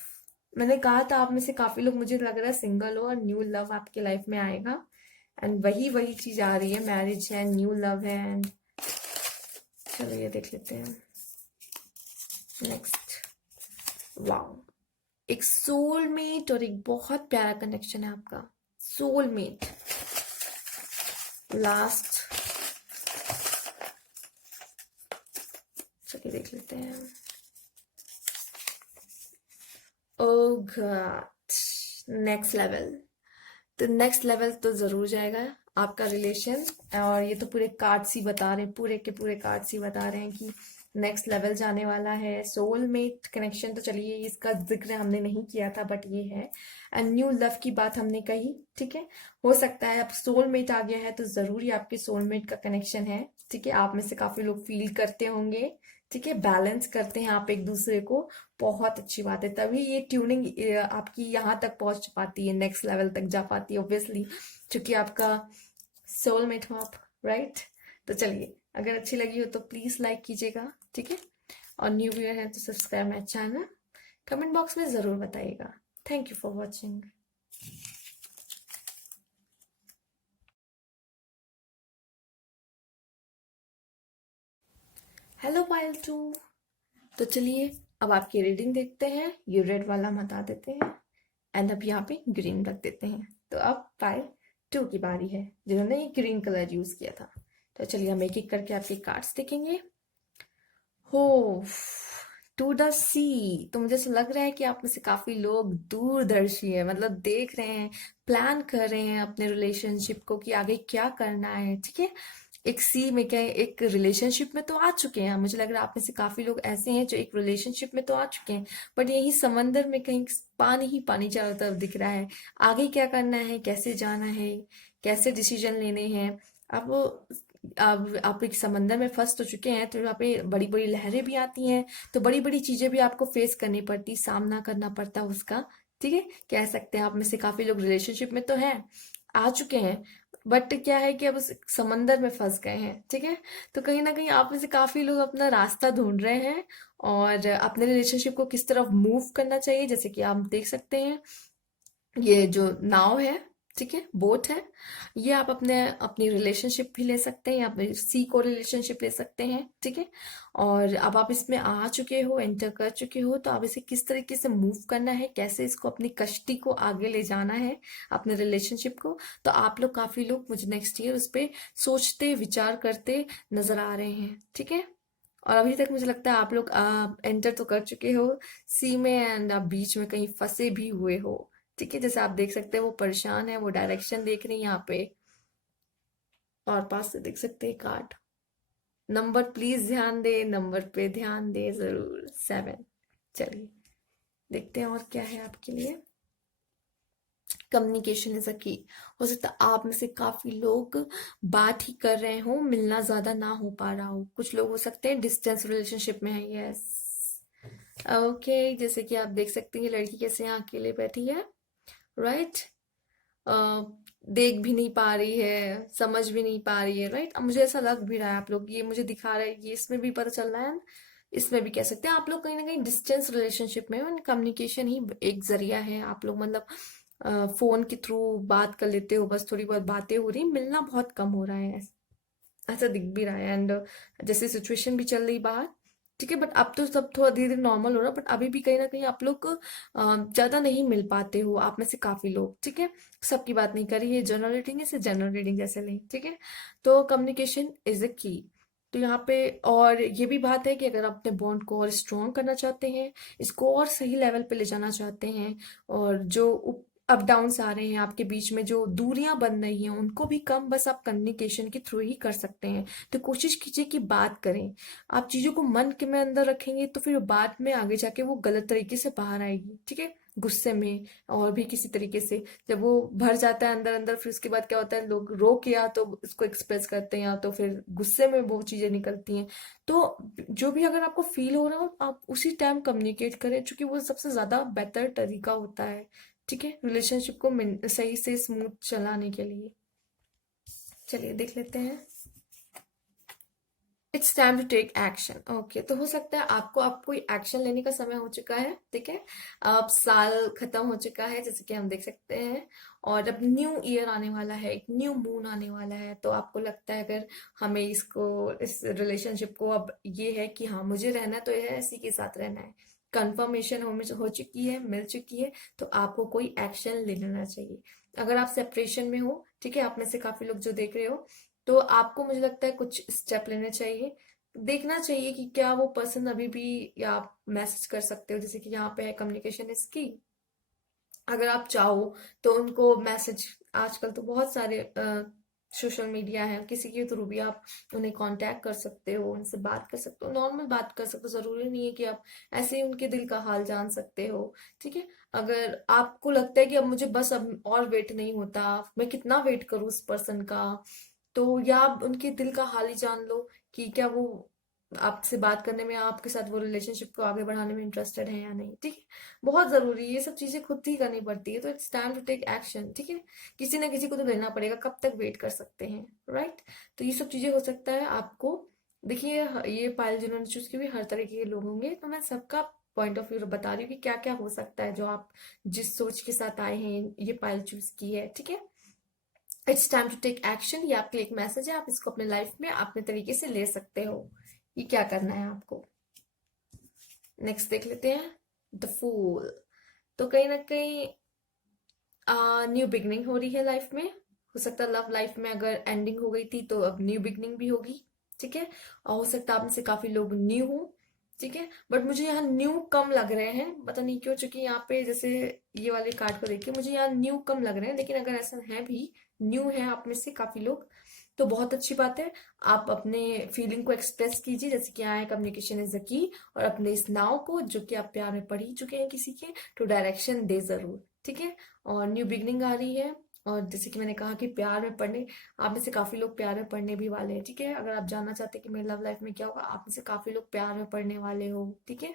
मैंने कहा था आप में से काफी लोग मुझे लग रहा है सिंगल हो और न्यू लव आपके लाइफ में आएगा। एंड वही वही चीज आ रही है, मैरिज है, न्यू लव है। एंड चलो ये देख लेते हैं नेक्स्ट। वाओ, एक सोलमेट और एक बहुत प्यारा कनेक्शन है आपका, सोलमेट। लास्ट, चलिए देख लेते हैं। ओह गॉड, नेक्स्ट लेवल, तो नेक्स्ट लेवल तो जरूर जाएगा आपका रिलेशन। और ये तो पूरे कार्ड्स ही बता रहे हैं, पूरे के पूरे कार्ड्स ही बता रहे हैं कि नेक्स्ट लेवल जाने वाला है। सोलमेट कनेक्शन तो चलिए इसका जिक्र हमने नहीं किया था, बट ये है। एंड न्यू लव की बात हमने कही, ठीक है। हो सकता है अब सोलमेट आ गया है तो जरूरी आपके सोलमेट का कनेक्शन है, ठीक है। आप में से काफी लोग फील करते होंगे, ठीक है, बैलेंस करते हैं आप एक दूसरे को, बहुत अच्छी बात है। तभी ये ट्यूनिंग आपकी यहाँ तक पहुंच पाती है, नेक्स्ट लेवल तक जा पाती है, ऑब्वियसली क्योंकि आपका सोलमेट हो आप, राइट। तो चलिए, अगर अच्छी लगी हो तो प्लीज लाइक कीजिएगा, ठीक है। और न्यू व्यूअर है तो subscribe my channel, comment box में जरूर बताइएगा। Thank you for watching. Hello Payal 2। तो चलिए, अब आपकी रीडिंग देखते हैं। ये रेड वाला हम हटा देते हैं एंड अब यहाँ पे ग्रीन रख देते हैं। तो अब पायल 2 की बारी है, जिन्होंने ये ग्रीन कलर यूज किया था। तो चलिए, हम एक एक करके आपके कार्ड्स देखेंगे। हो, टू द सी। तो मुझे ऐसा लग रहा है कि आप में से काफी लोग दूरदर्शी है, मतलब देख रहे हैं, प्लान कर रहे हैं अपने रिलेशनशिप को कि आगे क्या करना है, ठीक है। एक सी में क्या है, एक रिलेशनशिप में तो आ चुके हैं। मुझे लग रहा है आप में से काफी लोग ऐसे हैं जो एक रिलेशनशिप में तो आ चुके हैं, बट यही समंदर में कहीं पानी ही पानी चारों तरफ दिख रहा है। आगे क्या करना है, कैसे जाना है, कैसे डिसीजन लेने हैं। अब अब आप एक समंदर में फंस तो चुके हैं, तो यहाँ पे बड़ी बड़ी लहरें भी आती हैं, तो बड़ी बड़ी चीजें भी आपको फेस करनी पड़ती, सामना करना पड़ता है उसका, ठीक है। कह सकते हैं आप में से काफी लोग रिलेशनशिप में तो हैं, आ चुके हैं, बट क्या है कि अब उस समंदर में फंस गए हैं, ठीक है। तो कहीं ना कहीं आप में से काफी लोग अपना रास्ता ढूंढ रहे हैं और अपने रिलेशनशिप को किस तरफ मूव करना चाहिए। जैसे कि आप देख सकते हैं, ये जो नाव है, ठीक है, बोट है, ये आप अपने अपनी रिलेशनशिप भी ले सकते हैं, अपने सी को रिलेशनशिप ले सकते हैं, ठीक है। और अब आप इसमें आ चुके हो, एंटर कर चुके हो, तो अब इसे किस तरीके से मूव करना है, कैसे इसको अपनी कश्ती को आगे ले जाना है, अपने रिलेशनशिप को। तो आप लोग, काफी लोग मुझे नेक्स्ट ईयर उस पर सोचते विचार करते नजर आ रहे हैं, ठीक है। और अभी तक मुझे लगता है आप लोग एंटर तो कर चुके हो सी में, एंड आप बीच में कहीं फंसे भी हुए हो, ठीक है। जैसे आप देख सकते हैं, वो परेशान है, वो डायरेक्शन देख रही है यहाँ पे, और पास से देख सकते हैं कार्ड। नंबर प्लीज ध्यान दे, नंबर पे ध्यान दे जरूर, 7। चलिए, देखते हैं और क्या है आपके लिए। कम्युनिकेशन इज अ की। हो सकता है आप में से काफी लोग बात ही कर रहे हो, मिलना ज्यादा ना हो पा रहा हो। कुछ लोग हो सकते हैं डिस्टेंस रिलेशनशिप में है, यस। ओके, जैसे कि आप देख सकते हैं, ये लड़की कैसे यहाँ अकेले बैठी है, राइट। देख भी नहीं पा रही है, समझ भी नहीं पा रही है, राइट। अब मुझे ऐसा लग भी रहा है, आप लोग ये मुझे दिखा रहे हैं, ये इसमें भी पता चल रहा है, इसमें भी कह सकते हैं आप लोग कहीं ना कहीं डिस्टेंस रिलेशनशिप में हो। कम्युनिकेशन ही एक जरिया है, आप लोग मतलब फोन के थ्रू बात कर लेते हो, बस थोड़ी बहुत बातें हो रही, मिलना बहुत कम हो रहा है, ऐसा दिख भी रहा है। एंड जैसे सिचुएशन भी चल रही बाहर, ठीक है, बट अब तो सब थोड़ा धीरे धीरे नॉर्मल हो रहा है, बट अभी भी कहीं ना कहीं आप लोग ज्यादा नहीं मिल पाते हो, आप में से काफी लोग, ठीक है। सबकी बात नहीं करी, ये जनरल रीडिंग है, इसे जनरल रीडिंग जैसे नहीं, ठीक है। तो कम्युनिकेशन इज अ की। तो यहाँ पे और ये भी बात है कि अगर आप अपने बॉन्ड को और स्ट्रॉन्ग करना चाहते हैं, इसको और सही लेवल पे ले जाना चाहते हैं, और जो अप डाउन्स आ रहे हैं आपके बीच में, जो दूरियां बन रही हैं, उनको भी कम बस आप कम्युनिकेशन के थ्रू ही कर सकते हैं। तो कोशिश कीजिए कि बात करें। आप चीजों को मन के में अंदर रखेंगे तो फिर बाद में आगे जाके वो गलत तरीके से बाहर आएगी, ठीक है। गुस्से में और भी किसी तरीके से, जब वो भर जाता है अंदर अंदर, फिर उसके बाद क्या होता है, लोग रो के या तो उसको एक्सप्रेस करते हैं, या तो फिर गुस्से में वो चीजें निकलती हैं। तो जो भी अगर आपको फील हो रहा हो, आप उसी टाइम कम्युनिकेट करें, क्योंकि वो सबसे ज्यादा बेटर तरीका होता है, ठीक है, रिलेशनशिप को सही से स्मूथ चलाने के लिए। चलिए, देख लेते हैं। It's time to take action. Okay, तो हो सकता है आपको अब कोई एक्शन लेने का समय हो चुका है, ठीक है। अब साल खत्म हो चुका है, जैसे कि हम देख सकते हैं, और अब न्यू ईयर आने वाला है, एक न्यू मून आने वाला है। तो आपको लगता है अगर हमें इस रिलेशनशिप को, अब ये है कि हाँ मुझे रहना तो है, इसी के साथ रहना है, कंफर्मेशन हो चुकी है, मिल चुकी है, तो आपको कोई एक्शन ले लेना चाहिए। अगर आप सेपरेशन में हो, ठीक है, आप में से काफी लोग जो देख रहे हो, तो आपको मुझे लगता है कुछ स्टेप लेने चाहिए। देखना चाहिए कि क्या वो पर्सन अभी भी, या आप मैसेज कर सकते हो, जैसे कि यहाँ पे है कम्युनिकेशन इसकी। अगर आप चाहो तो उनको मैसेज, आजकल तो बहुत सारे सोशल मीडिया है, किसी के थ्रू भी आप उन्हें कांटेक्ट कर सकते हो, उनसे बात कर सकते हो, नॉर्मल बात कर सकते हो, जरूरी नहीं है कि आप ऐसे ही उनके दिल का हाल जान सकते हो, ठीक है। अगर आपको लगता है कि अब मुझे बस अब और वेट नहीं होता, मैं कितना वेट करूं उस पर्सन का, तो या आप उनके दिल का हाल ही जान लो कि क्या वो आपसे बात करने में, आपके साथ वो रिलेशनशिप को आगे बढ़ाने में इंटरेस्टेड है या नहीं, ठीक है। बहुत जरूरी है, ये सब चीजें खुद ही करनी पड़ती है, तो it's time to take action, ठीक है। किसी ना किसी को तो लेना पड़ेगा, कब तक वेट कर सकते हैं, राइट। तो ये सब चीजें हो सकता है आपको। देखिए ये पायल जिन्होंने चूज की हुई, हर तरीके के लोग होंगे, तो मैं सबका पॉइंट ऑफ व्यू बता रही हूँ कि क्या क्या हो सकता है जो आप जिस सोच के साथ आए हैं, ये पायल चूज की है, ठीक है। It's time to take action, ये आपके लिए एक मैसेज है, आप इसको अपने लाइफ में अपने तरीके से ले सकते हो। ये क्या करना है आपको। नेक्स्ट देख लेते हैं, द फूल। तो कहीं ना कहीं न्यू बिगनिंग हो रही है लाइफ में। हो सकता है लव लाइफ में अगर एंडिंग हो गई थी तो अब न्यू बिगनिंग भी होगी, ठीक है। और हो सकता है आप में से काफी लोग न्यू हो, ठीक है। बट मुझे यहाँ न्यू कम लग रहे हैं, पता नहीं क्यों, चूंकि यहाँ पे जैसे ये वाले कार्ड को देख के मुझे यहाँ न्यू कम लग रहे हैं, लेकिन अगर ऐसा है भी, न्यू है आप में से काफी लोग, तो बहुत अच्छी बात है। आप अपने फीलिंग को एक्सप्रेस कीजिए, जैसे कि यहाँ है कम्युनिकेशन इज द की, और अपने इस नाव को जो कि आप प्यार में पढ़ ही चुके हैं किसी के, तो डायरेक्शन दे जरूर, ठीक है। और न्यू बिगनिंग आ रही है, और जैसे कि मैंने कहा कि प्यार में पढ़ने, आप में से काफी लोग प्यार में पढ़ने भी वाले हैं, ठीक है। अगर आप जानना चाहते हैं कि मेरी लव लाइफ में क्या होगा, आप में से काफी लोग प्यार में पढ़ने वाले हो, ठीक है।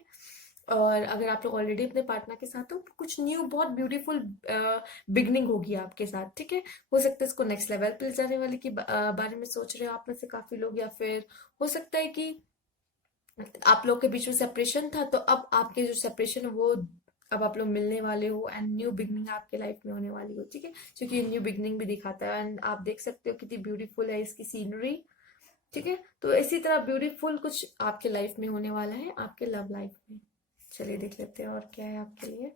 और अगर आप लोग ऑलरेडी अपने पार्टनर के साथ हो, तो कुछ न्यू बहुत ब्यूटीफुल बिगनिंग होगी आपके साथ, ठीक है। हो सकता है इसको नेक्स्ट लेवल पे ले जाने वाले की बारे में सोच रहे हो आप में से काफी लोग, या फिर हो सकता है कि आप लोग के बीच में सेपरेशन था, तो अब आपके जो सेपरेशन है वो, अब आप लोग मिलने वाले हो, एंड न्यू बिगनिंग आपके लाइफ में होने वाली हो, ठीक है। क्योंकि ये न्यू बिगनिंग भी दिखाता है, एंड आप देख सकते हो कितनी ब्यूटीफुल है इसकी सीनरी, ठीक है। तो इसी तरह ब्यूटीफुल कुछ आपके लाइफ में होने वाला है, आपके लव लाइफ में। चलिए देख लेते हैं और क्या है आपके लिए।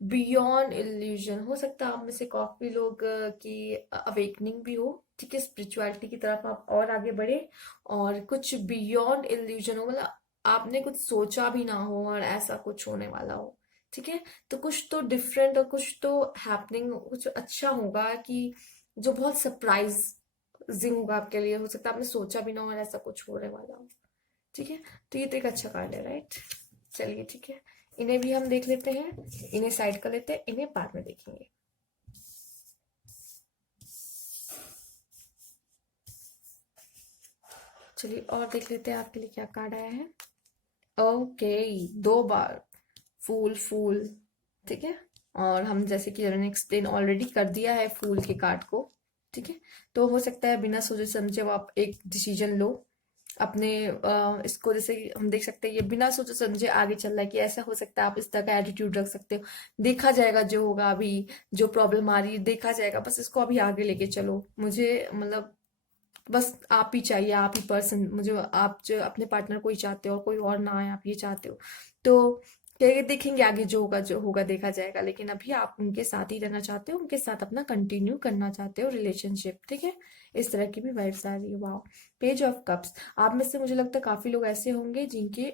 बियॉन्ड इल्यूजन, हो सकता है आप में से काफी लोग की अवेकनिंग भी हो, ठीक है। स्पिरिचुअलिटी की तरफ आप और आगे बढ़े, और कुछ बियॉन्ड इल्यूजन हो, मतलब आपने कुछ सोचा भी ना हो और ऐसा कुछ होने वाला हो, ठीक है। तो कुछ तो डिफरेंट और कुछ तो हैपनिंग, कुछ अच्छा होगा कि जो बहुत सरप्राइजिंग होगा आपके लिए, हो सकता है आपने सोचा भी ना हो और ऐसा कुछ होने वाला हो, ठीक है। तो ये तो एक अच्छा कार्ड है, राइट। चलिए ठीक है, इन्हें भी हम देख लेते हैं, इन्हें साइड कर लेते हैं, इन्हें बाद में देखेंगे। चलिए और देख लेते हैं आपके लिए क्या कार्ड आया है। ओके, दो बार फूल फूल, ठीक है। और हम जैसे कि मैंने एक्सप्लेन ऑलरेडी कर दिया है फूल के कार्ड को, ठीक है। तो हो सकता है बिना सोचे समझे वो आप एक डिसीजन लो अपने, इसको जैसे कि हम देख सकते हैं ये बिना सोचे समझे आगे चल रहा है, कि ऐसा हो सकता है आप इस तरह का एटीट्यूड रख सकते हो, देखा जाएगा जो होगा, अभी जो प्रॉब्लम आ रही है देखा जाएगा, बस इसको अभी आगे लेके चलो, मुझे मतलब बस आप ही चाहिए, आप ही पर्सन मुझे, आप जो अपने पार्टनर को ही चाहते हो और कोई और ना आए, आप ये चाहते हो। तो क्या देखेंगे आगे जो होगा देखा जाएगा, लेकिन अभी आप उनके साथ ही रहना चाहते हो, उनके साथ अपना कंटिन्यू करना चाहते हो रिलेशनशिप, ठीक है। इस तरह की भी वाइब्स आ रही है, वाह। पेज ऑफ कप्स, आप में से मुझे लगता है काफी लोग ऐसे होंगे जिनके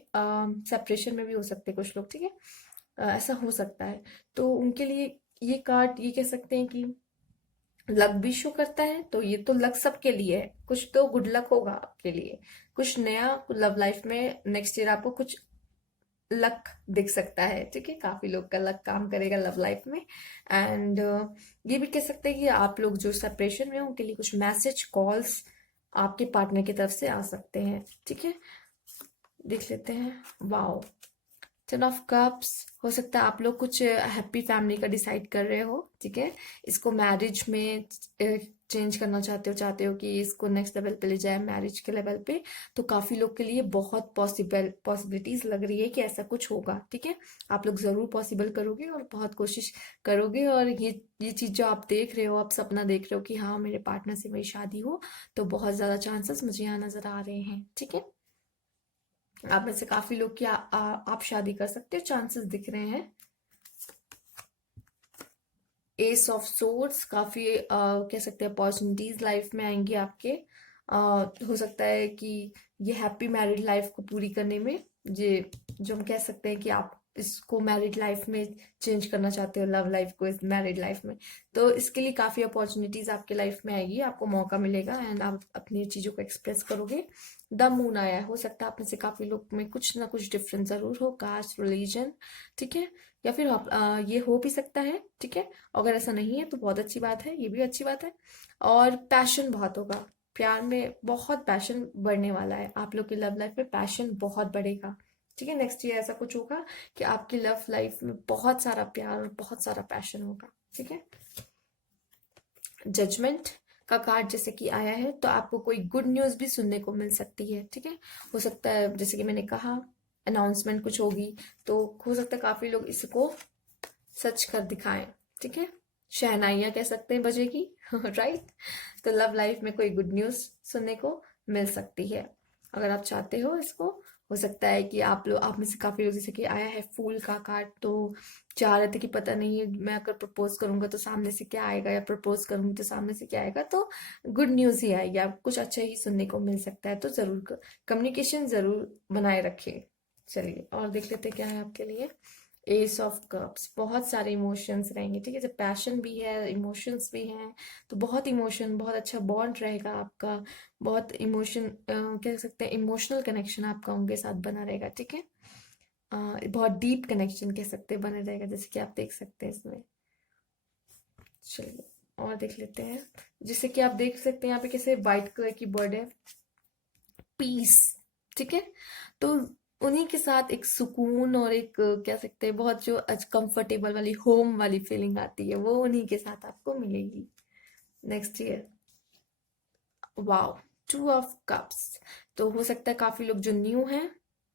सेपरेशन में भी हो सकते हैं कुछ लोग, ठीक है। ऐसा हो सकता है, तो उनके लिए ये कार्ड ये कह सकते हैं कि लक भी शो करता है, तो ये तो लक सबके लिए है, कुछ तो गुड लक होगा आपके लिए, कुछ नया लव लाइफ में नेक्स्ट ईयर आपको कुछ लक दिख सकता है, ठीक है। काफी लोग का लक काम करेगा लव लाइफ में, एंड ये भी कह सकते हैं कि आप लोग जो सेपरेशन में हो उनके लिए कुछ मैसेज कॉल्स आपके पार्टनर की तरफ से आ सकते हैं, ठीक है। देख लेते हैं, वाओ। टेन ऑफ कप्स, हो सकता है आप लोग कुछ हैप्पी फैमिली का डिसाइड कर रहे हो, ठीक है। इसको मैरिज में चेंज करना चाहते हो कि इसको नेक्स्ट लेवल पे ले जाए मैरिज के लेवल पे, तो काफी लोग के लिए बहुत पॉसिबिलिटीज लग रही है कि ऐसा कुछ होगा, ठीक है। आप लोग जरूर पॉसिबल करोगे और बहुत कोशिश करोगे, और ये चीज जो आप देख रहे हो, आप सपना देख रहे हो कि हाँ मेरे पार्टनर से मेरी शादी हो, तो बहुत ज्यादा चांसेस मुझे यहाँ नजर आ रहे हैं, ठीक है। आप में से काफी लोग की आप शादी कर सकते हो, चांसेस दिख रहे हैं। एस ऑफ सोर्ड्स, काफी कह सकते हैं अपॉर्चुनिटीज लाइफ में आएंगी आपके, हो सकता है कि ये हैप्पी मैरिड लाइफ को पूरी करने में, ये जो हम कह सकते हैं कि आप इसको मैरिड लाइफ में चेंज करना चाहते हो, लव लाइफ को इस मैरिड लाइफ में, तो इसके लिए काफी अपॉर्चुनिटीज आपके लाइफ में आएगी, आपको मौका मिलेगा, एंड आप अपनी चीजों को एक्सप्रेस करोगे। द मून आया है, हो सकता है आप में से काफी लोग में कुछ ना कुछ डिफरेंस जरूर हो, कास्ट रिलीजन, ठीक है। या फिर ये हो भी सकता है, ठीक है। अगर ऐसा नहीं है तो बहुत अच्छी बात है, ये भी अच्छी बात है। और पैशन बहुत होगा, प्यार में बहुत पैशन बढ़ने वाला है, आप लोग की लव लाइफ में पैशन बहुत बढ़ेगा। ठीक है, नेक्स्ट ईयर ऐसा कुछ होगा कि आपकी लव लाइफ में बहुत सारा प्यार और बहुत सारा पैशन होगा। ठीक है, जजमेंट का कार्ड जैसे कि आया है, तो आपको कोई गुड न्यूज़ भी सुनने को मिल सकती है। ठीक है, हो सकता है जैसे कि मैंने कहा अनाउंसमेंट कुछ होगी, तो हो सकता है काफी लोग इसको सच कर दिखाएं। ठीक है, शहनाइयाँ कह सकते हैं बजेगी राइट। तो लव लाइफ में कोई गुड न्यूज़ सुनने को मिल सकती है, अगर आप चाहते हो इसको। हो सकता है कि आप में से काफी लोग, जैसे कि आया है फूल का कार्ड, तो चाह रहे थे कि पता नहीं मैं अगर प्रपोज करूंगा तो सामने से क्या आएगा, या प्रपोज करूंगी तो सामने से क्या आएगा, तो गुड न्यूज़ ही आएगी, आप कुछ अच्छा ही सुनने को मिल सकता है। तो जरूर कम्युनिकेशन जरूर बनाए रखें। चलिए और देख लेते हैं क्या है आपके लिए। एस ऑफ कप्स, बहुत सारे इमोशंस रहेंगे। ठीक है, जब पैशन भी है इमोशंस भी हैं, तो बहुत इमोशन, बहुत अच्छा बॉन्ड रहेगा आपका, बहुत इमोशन कह सकते हैं इमोशनल कनेक्शन आपका उनके साथ बना रहेगा। ठीक है, बहुत डीप कनेक्शन कह सकते हैं बना रहेगा, जैसे कि आप देख सकते हैं इसमें। चलिए और देख लेते हैं, जैसे कि आप देख सकते हैं यहाँ पे कैसे व्हाइट कलर की बर्ड है, पीस। ठीक है, तो उन्हीं के साथ एक सुकून और एक कह सकते हैं बहुत जो कंफर्टेबल वाली होम वाली फीलिंग आती है, वो उन्हीं के साथ आपको मिलेगी next year. Wow, 2 of cups, तो हो सकता है काफी लोग जो न्यू हैं,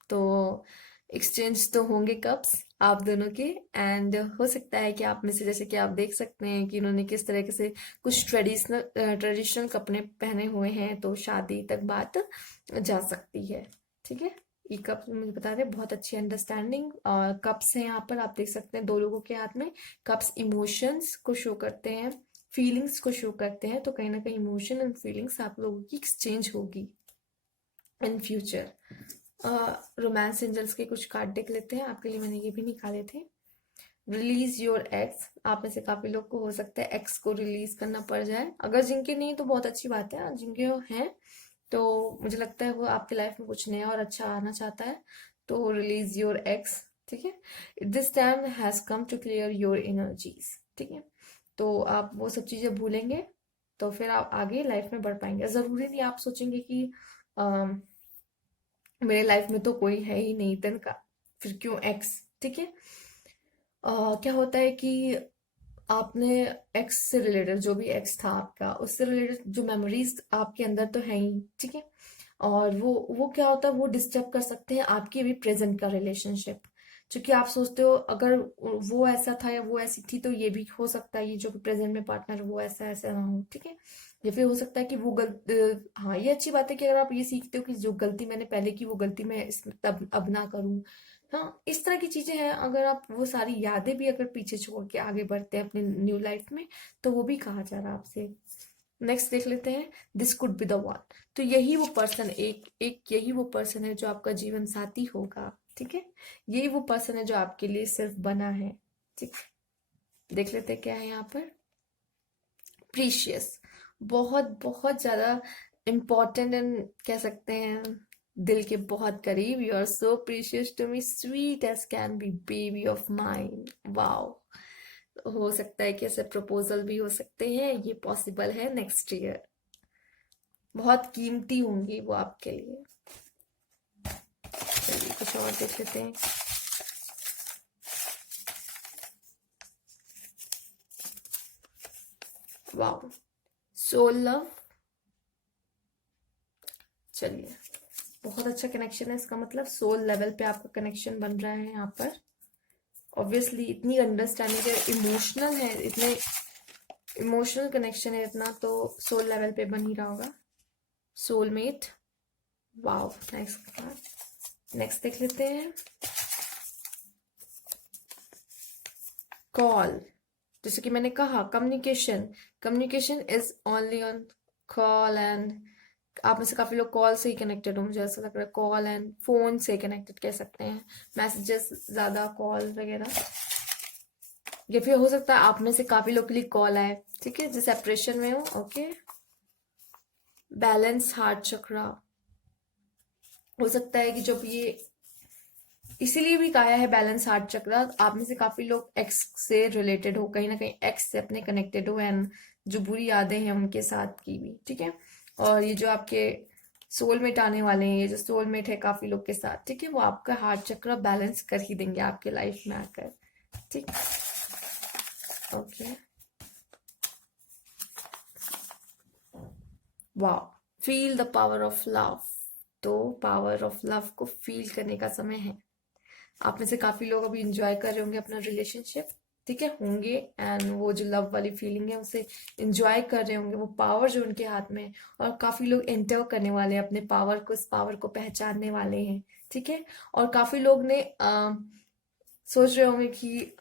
तो एक्सचेंज तो होंगे कप्स आप दोनों के। एंड हो सकता है कि आप में से, जैसे कि आप देख सकते हैं कि उन्होंने किस तरीके से कुछ ट्रेडिशनल कपड़े पहने हुए हैं, तो शादी तक बात जा सकती है। ठीक है, ये कप मुझे बता रहे हैं बहुत अच्छी अंडरस्टैंडिंग और कप्स हैं यहाँ पर, आप देख सकते हैं दो लोगों के हाथ में कप्स इमोशंस को शो करते हैं, फीलिंग्स को शो करते हैं, तो कहीं ना कहीं इमोशन एंड फीलिंग्स आप लोगों की एक्सचेंज होगी इन फ्यूचर। रोमांस एंजल्स के कुछ कार्ड देख लेते हैं आपके लिए, मैंने ये भी निकाले थे। रिलीज योर एक्स, आप में से काफी लोग को हो सकता है एक्स को रिलीज करना पड़ जाए, अगर जिनके नहीं तो बहुत अच्छी बात है, जिनके हैं तो मुझे लगता है वो आपकी लाइफ में कुछ नया और अच्छा आना चाहता है, तो रिलीज योर एक्स। ठीक है, this time has come to clear your energies. ठीक है, तो आप वो सब चीजें भूलेंगे, तो फिर आप आगे लाइफ में बढ़ पाएंगे। जरूरी नहीं आप सोचेंगे कि मेरे लाइफ में तो कोई है ही नहीं इतन का, फिर क्यों एक्स। ठीक है, क्या होता है कि आपने एक्स से रिलेटेड, जो भी एक्स था आपका, उससे रिलेटेड जो मेमोरीज आपके अंदर तो है ही। ठीक है, और वो क्या होता है, वो डिस्टर्ब कर सकते हैं आपकी अभी प्रेजेंट का रिलेशनशिप। क्योंकि आप सोचते हो अगर वो ऐसा था या वो ऐसी थी, तो ये भी हो सकता है ये जो प्रेजेंट में पार्टनर है वो ऐसा ऐसा ना हो। ठीक है, या फिर हो सकता है कि वो हाँ, ये अच्छी बात है कि अगर आप ये सीखते हो कि जो गलती मैंने पहले की वो गलती मैं इसमें तब अब ना करूं। हाँ, इस तरह की चीजें हैं, अगर आप वो सारी यादें भी अगर पीछे छोड़ के आगे बढ़ते हैं अपनी न्यू लाइफ में, तो वो भी कहा जा रहा है आपसे। नेक्स्ट देख लेते हैं, this could be the one, तो यही वो पर्सन, एक एक यही वो पर्सन है जो आपका जीवन साथी होगा। ठीक है, यही वो पर्सन है जो आपके लिए सिर्फ बना है। ठीक, देख लेते हैं क्या है यहाँ पर। प्रीशियस, बहुत बहुत ज्यादा इम्पोर्टेंट एंड कह सकते हैं दिल के बहुत करीब। You are so precious to me, sweet as can be, baby of mine. Wow, हो सकता है कि ऐसे प्रपोजल भी हो सकते हैं, ये पॉसिबल है नेक्स्ट ईयर, बहुत कीमती होंगी वो आपके लिए। चलिए कुछ और देख लेते हैं। वाओ, सोल लव, चलिए बहुत अच्छा कनेक्शन है, इसका मतलब सोल लेवल पे आपका कनेक्शन बन रहा है यहाँ पर। ऑब्वियसली इतनी अंडरस्टैंडिंग है, इमोशनल है, इतने इमोशनल कनेक्शन है इतना, तो सोल लेवल पे बन ही रहा होगा। सोलमेट, वाओ, नेक्स्ट देख लेते हैं। कॉल, जैसे कि मैंने कहा communication, communication is only on call and, आप में से काफी लोग कॉल से ही कनेक्टेड हो, मुझे ऐसा लग रहा है कॉल एंड फोन से कनेक्टेड कह सकते हैं, मैसेजेस ज्यादा, कॉल वगैरह। या फिर हो सकता है आप में से काफी लोग के लिए कॉल आए, ठीक है, जो सेपरेशन में हो। ओके, बैलेंस हार्ट चक्रा, हो सकता है कि जब ये, इसीलिए भी कहा है बैलेंस हार्ट चक्र, आप में से काफी लोग एक्स से रिलेटेड हो, कहीं ना कहीं एक्स से अपने कनेक्टेड हो, एंड जो बुरी यादें हैं उनके साथ की भी। ठीक है, और ये जो आपके सोलमेट आने वाले हैं, ये जो सोलमेट है काफी लोग के साथ, ठीक है, वो आपका हार्ट चक्र बैलेंस कर ही देंगे आपके लाइफ में आकर। ठीक। ओके। वाह। Feel the power of love. तो पावर ऑफ लव को फील करने का समय है। आप में से काफी लोग अभी इंजॉय कर रहे होंगे अपना रिलेशनशिप, ठीक है, होंगे, एंड वो जो लव वाली फीलिंग है उसे इंजॉय कर रहे होंगे, वो पावर जो उनके हाथ में है। और काफी लोग एंटर करने वाले हैं अपने पावर को, इस पावर को पहचानने वाले हैं, ठीक है। और काफी लोग ने सोच रहे होंगे कि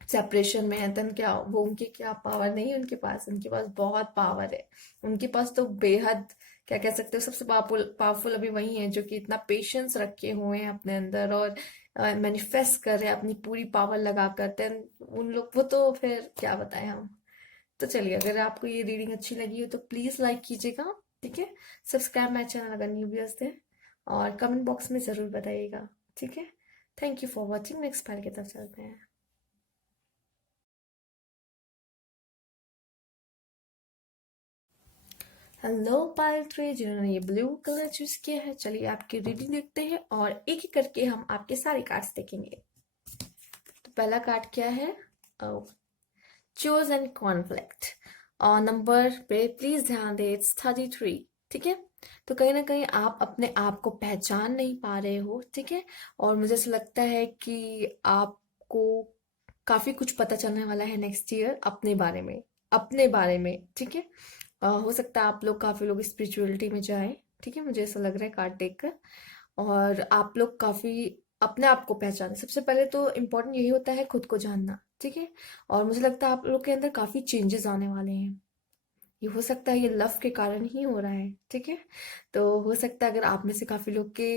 सेपरेशन में है, तन क्या वो, उनके क्या पावर नहीं है उनके पास, उनके पास बहुत पावर है। उनके पास तो बेहद, क्या कह सकते हो, सबसे पावरफुल अभी वही है जो कि इतना पेशेंस रखे हुए हैं अपने अंदर और मैनिफेस्ट कर रहे हैं अपनी पूरी पावर लगा कर। देन उन लोग, वो तो फिर क्या बताएं हम। तो चलिए, अगर आपको ये रीडिंग अच्छी लगी हो तो प्लीज लाइक कीजिएगा, ठीक है। सब्सक्राइब माई चैनल अगर न्यू व्यूअर्स थे, और कमेंट बॉक्स में जरूर बताइएगा, ठीक है। Thank you for watching. Next file की तरफ चलते हैं। हेलो पायल थ्री, जिन्होंने ये ब्लू कलर चूज किया है, चलिए आपकी रीडिंग देखते हैं और एक एक करके हम आपके सारे कार्ड्स देखेंगे। तो पहला कार्ड क्या है? Chose and conflict. और नंबर पे प्लीज ध्यान दे, इट्स 33, ठीक है। तो कहीं ना कहीं आप अपने आप को पहचान नहीं पा रहे हो, ठीक है। और मुझे ऐसा लगता है कि आपको काफी कुछ पता चलने वाला है नेक्स्ट ईयर अपने बारे में, अपने बारे में, ठीक है। हो सकता है आप लोग, काफी लोग स्पिरिचुअलिटी में जाएं, ठीक है, मुझे ऐसा लग रहा है कार्ड देखकर। और आप लोग काफी अपने आप को पहचाने। सबसे पहले तो इम्पोर्टेंट यही होता है खुद को जानना, ठीक है। और मुझे लगता है आप लोग के अंदर काफी चेंजेस आने वाले हैं। ये हो सकता है ये लव के कारण ही हो रहा है, ठीक है। तो हो सकता है अगर आप में से काफी लोग के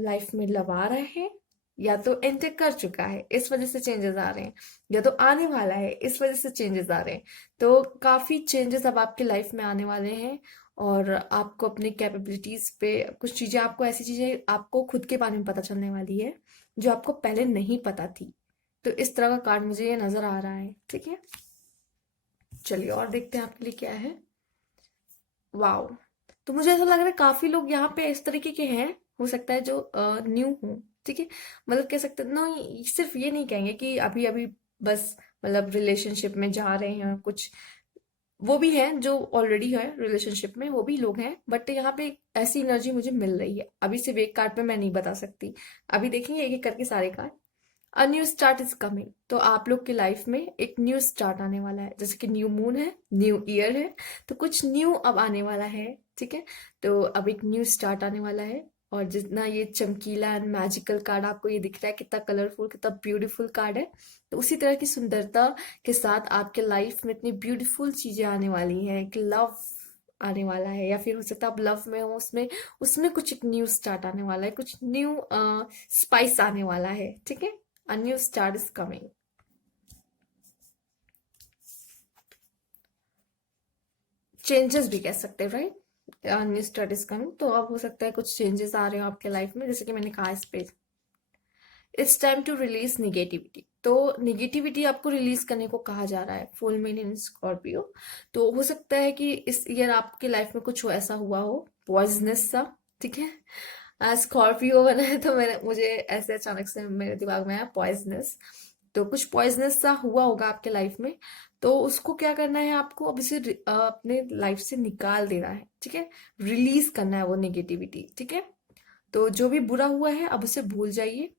लाइफ में लव आ रहा है, या तो एंटर कर चुका है इस वजह से चेंजेस आ रहे हैं, या तो आने वाला है इस वजह से चेंजेस आ रहे हैं। तो काफी चेंजेस अब आपके लाइफ में आने वाले हैं। और आपको अपनी कैपेबिलिटीज पे कुछ चीजें, आपको ऐसी चीजें आपको खुद के बारे में पता चलने वाली है जो आपको पहले नहीं पता थी। तो इस तरह का कार्ड मुझे ये नजर आ रहा है, ठीक है। चलिए और देखते हैं आपके लिए क्या है। वाओ। तो मुझे ऐसा लग रहा है काफी लोग यहाँ पे इस तरीके के हैं, हो सकता है जो न्यू हो, ठीक है। मतलब कह सकते नो, सिर्फ ये नहीं कहेंगे कि अभी अभी बस मतलब रिलेशनशिप में जा रहे हैं कुछ, वो भी हैं जो ऑलरेडी है रिलेशनशिप में, वो भी लोग हैं, बट यहाँ पे ऐसी एनर्जी मुझे मिल रही है। अभी सिर्फ एक कार्ड पे मैं नहीं बता सकती, अभी देखेंगे एक एक करके सारे card. A new start is coming. तो आप लोग की लाइफ में एक न्यू स्टार्ट आने वाला है, जैसे कि न्यू मून है, न्यू ईयर है, तो कुछ न्यू अब आने वाला है, ठीक है। तो अब एक न्यू स्टार्ट आने वाला है। और जितना ये चमकीला एंड मैजिकल कार्ड आपको ये दिख रहा है, कितना कलरफुल, कितना ब्यूटीफुल कार्ड है, तो उसी तरह की सुंदरता के साथ आपके लाइफ में इतनी ब्यूटीफुल चीजें आने वाली हैं। एक लव आने वाला है, या फिर हो सकता है आप लव में हो, उसमें उसमें कुछ एक न्यू स्टार्ट आने वाला है, कुछ न्यू स्पाइस आने वाला है, ठीक है। A new start is coming. Changes भी कह सकते हैं, right. New start is coming, तो अब हो सकता है कुछ चेंजेस आ रहे हो आपके लाइफ में, जैसे कि मैंने कहा इस पे। It's time to release negativity. तो निगेटिविटी आपको रिलीज करने को कहा जा रहा है, फुल मून इन स्कॉर्पियो। तो हो सकता है कि इस ईयर आपके लाइफ में कुछ ऐसा हुआ हो पॉइजनस सा, ठीक है। स्कॉर्पियो बना है तो मैंने, मुझे ऐसे अचानक से मेरे दिमाग में आया पॉइजनस। तो कुछ पॉइजनस सा हुआ होगा आपके लाइफ में। तो उसको क्या करना है आपको, अब इसे अपने लाइफ से निकाल देना है, ठीक है। रिलीज करना है वो नेगेटिविटी, ठीक है। तो जो भी बुरा हुआ है अब उसे भूल जाइए,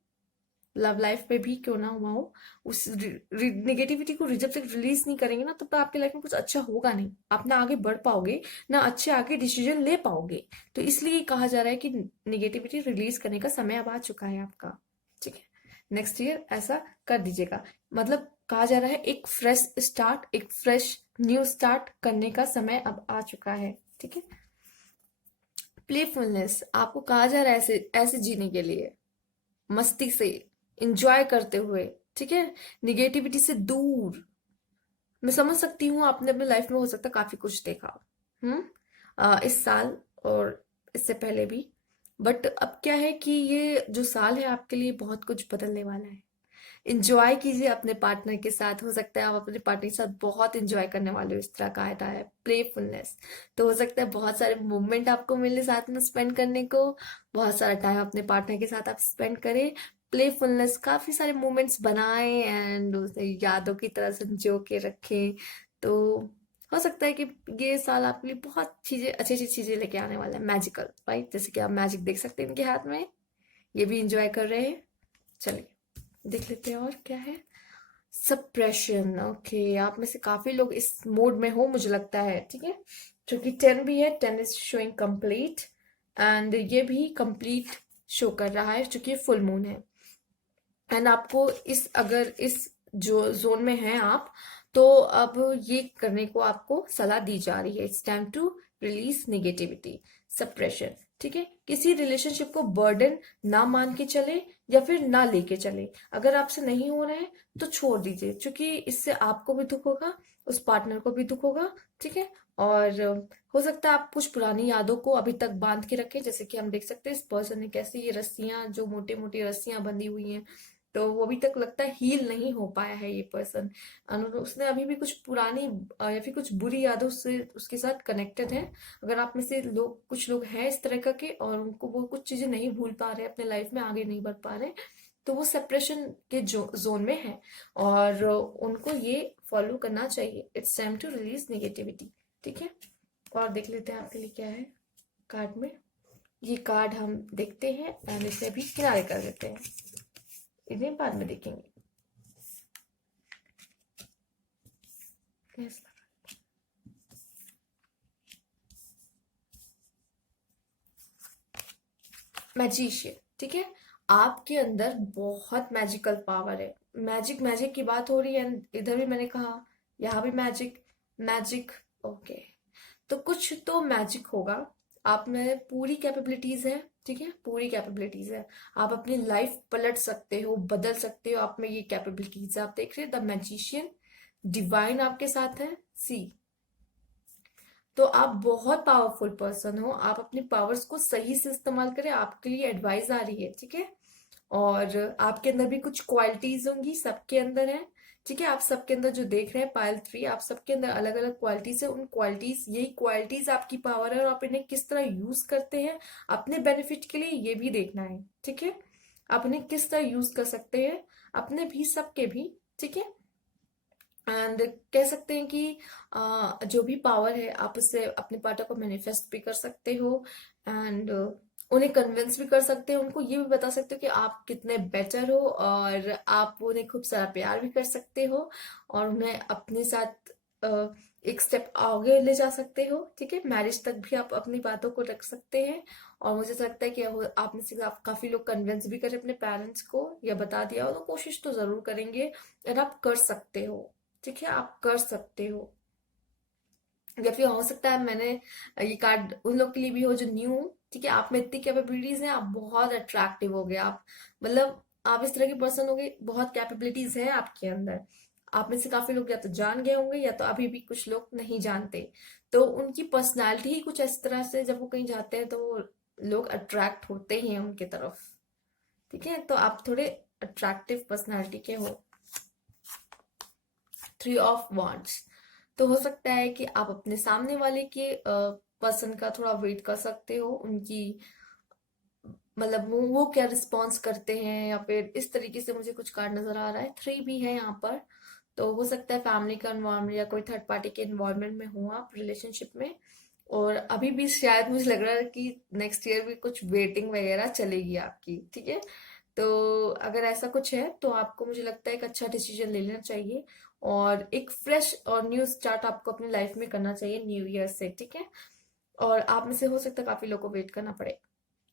लव लाइफ में भी क्यों ना हुआ हो। उस निगेटिविटी को जब तक रिलीज नहीं करेंगे ना, तब तक आपके लाइफ में कुछ अच्छा होगा नहीं, आप ना आगे बढ़ पाओगे, ना अच्छे आगे डिसीजन ले पाओगे। तो इसलिए कहा जा रहा है कि निगेटिविटी रिलीज करने का समय अब आ चुका है आपका, ठीक है। नेक्स्ट ईयर ऐसा कर दीजिएगा। मतलब कहा जा रहा है एक फ्रेश स्टार्ट, एक फ्रेश न्यू स्टार्ट करने का समय अब आ चुका है, ठीक है। प्लेफुलनेस आपको कहा जा रहा है ऐसे ऐसे जीने के लिए, मस्ती से, इंजॉय करते हुए, ठीक है, निगेटिविटी से दूर। मैं समझ सकती हूँ आपने अपने लाइफ में हो सकता है काफी कुछ देखा, इस साल और इससे पहले भी। बट अब क्या है कि ये जो साल है आपके लिए बहुत कुछ बदलने वाला है। इंजॉय कीजिए अपने पार्टनर के साथ। हो सकता है आप अपने पार्टनर के साथ बहुत इंजॉय करने वाले हो, इस तरह का आता है प्लेफुलनेस। तो हो सकता है बहुत सारे मोमेंट आपको मिले साथ में स्पेंड करने को, बहुत सारा टाइम अपने पार्टनर के साथ आप स्पेंड करें, प्लेफुलनेस काफी सारे मोमेंट्स बनाएं एंड उसे यादों की तरह संजो के रखें। तो हो सकता है कि ये साल आपके लिए बहुत चीजें, अच्छी अच्छी चीजें लेके आने वाला है, मैजिकल, राइट? जैसे कि आप मैजिक देख सकते हैं इनके हाथ में, ये भी इंजॉय कर रहे हैं। चलिए देख लेते हैं और क्या है। सप्रेशन, ओके, आप में से काफी लोग इस मोड में हो मुझे लगता है, ठीक है। क्योंकि 10 भी है, 10 इज शोइंग कंप्लीट एंड ये भी कंप्लीट शो कर रहा है क्योंकि फुल मून है। एंड आपको इस, अगर इस जो जोन में हैं आप, तो अब ये करने को आपको सलाह दी जा रही है, it's time to release negativity, suppression, ठीक है। किसी रिलेशनशिप को बर्डन ना मान के चले या फिर ना लेके चले। अगर आपसे नहीं हो रहा है तो छोड़ दीजिए, क्योंकि इससे आपको भी दुख होगा, उस पार्टनर को भी दुख होगा, ठीक है। और हो सकता है आप कुछ पुरानी यादों को अभी तक बांध के रखें, जैसे कि हम देख सकते हैं इस पर्सन ने कैसे ये रस्सियां, जो मोटी मोटी रस्सियां बंधी हुई हैं, तो वो अभी तक लगता है हील नहीं हो पाया है ये पर्सन। उसने अभी भी कुछ पुरानी या फिर कुछ बुरी यादों से उसके साथ कनेक्टेड है। अगर आप में से लोग, कुछ लोग हैं इस तरह का के, और उनको वो कुछ चीजें नहीं भूल पा रहे, अपने लाइफ में आगे नहीं बढ़ पा रहे, तो वो सेपरेशन के जो जोन में है, और उनको ये फॉलो करना चाहिए, it's time to release negativity, ठीक है। और देख लेते हैं आपके लिए क्या है कार्ड में। ये कार्ड हम देखते हैं एंड इसे भी किनारे कर देते हैं, इन्हें बाद में देखेंगे। Yes. मैजिशियन, ठीक है। आपके अंदर बहुत मैजिकल पावर है, मैजिक मैजिक की बात हो रही है, इधर भी मैंने कहा, यहाँ भी मैजिक मैजिक, ओके। तो कुछ तो मैजिक होगा, आप में पूरी कैपेबिलिटीज है, ठीक है, पूरी कैपेबिलिटीज है। आप अपनी लाइफ पलट सकते हो, बदल सकते हो, आप में ये कैपेबिलिटीज है। आप देख रहे हैं द मैजिशियन, डिवाइन आपके साथ है, सी। तो आप बहुत पावरफुल पर्सन हो, आप अपनी पावर्स को सही से इस्तेमाल करें, आपके लिए एडवाइस आ रही है, ठीक है। और आपके अंदर भी कुछ क्वालिटीज होंगी, सबके अंदर है, ठीक है। आप सबके अंदर जो देख रहे हैं पायल 3, आप सबके अंदर अलग अलग क्वालिटीज है, उन क्वालिटीज, यही क्वालिटीज आपकी पावर है, और आप इन्हें किस तरह यूज करते हैं अपने बेनिफिट के लिए, ये भी देखना है, ठीक है। आप इन्हें किस तरह यूज कर सकते हैं, अपने भी, सबके भी, ठीक है। एंड कह सकते हैं कि जो भी पावर है, आप उससे अपने पार्टनर को मैनिफेस्ट भी कर सकते हो, एंड उन्हें कन्विंस भी कर सकते हो, उनको ये भी बता सकते हो कि आप कितने बेटर हो, और आप उन्हें खूब सारा प्यार भी कर सकते हो, और उन्हें अपने साथ एक स्टेप आगे ले जा सकते हो, ठीक है। मैरिज तक भी आप अपनी बातों को रख सकते हैं। और मुझे ऐसा लगता है कि आप में से काफी लोग कन्विंस भी करें अपने पेरेंट्स को, या बता दिया हो, तो कोशिश तो जरूर करेंगे, और आप कर सकते हो, ठीक है, आप कर सकते हो। या फिर हो सकता है मैंने ये कार्ड उन लोग के लिए भी हो जो न्यू, ठीक है, आप में इतनी कैपेबिलिटीज हैं, आप बहुत अट्रैक्टिव हो गए, आप मतलब आप इस तरह के पर्सन हो गए, बहुत कैपेबिलिटीज है आपके अंदर। आप में से काफी लोग या तो जान गए होंगे, या तो अभी भी कुछ लोग नहीं जानते। तो उनकी पर्सनैलिटी ही कुछ इस तरह से, जब वो कहीं जाते हैं तो वो लोग अट्रैक्ट होते ही हैं उनके तरफ, ठीक है। तो आप थोड़े अट्रैक्टिव पर्सनैलिटी के हो। 3 ऑफ वॉन्ड्स, तो हो सकता है कि आप अपने सामने वाले के पर्सन का थोड़ा वेट कर सकते हो, उनकी मतलब वो क्या रिस्पॉन्स करते हैं, या फिर इस तरीके से मुझे कुछ कार्ड नजर आ रहा है। 3 भी है यहाँ पर, तो हो सकता है फैमिली का इन्वॉल्वमेंट या कोई थर्ड पार्टी के इन्वॉल्वमेंट में हो आप रिलेशनशिप में। और अभी भी शायद मुझे लग रहा है कि नेक्स्ट ईयर भी कुछ वेटिंग वगैरह चलेगी आपकी, ठीक है। तो अगर ऐसा कुछ है तो आपको, मुझे लगता है, एक अच्छा डिसीजन ले लेना चाहिए, और एक फ्रेश और न्यू स्टार्ट आपको अपनी लाइफ में करना चाहिए न्यू ईयर से, ठीक है। और आप में से हो सकता है काफी लोगों को वेट करना पड़े,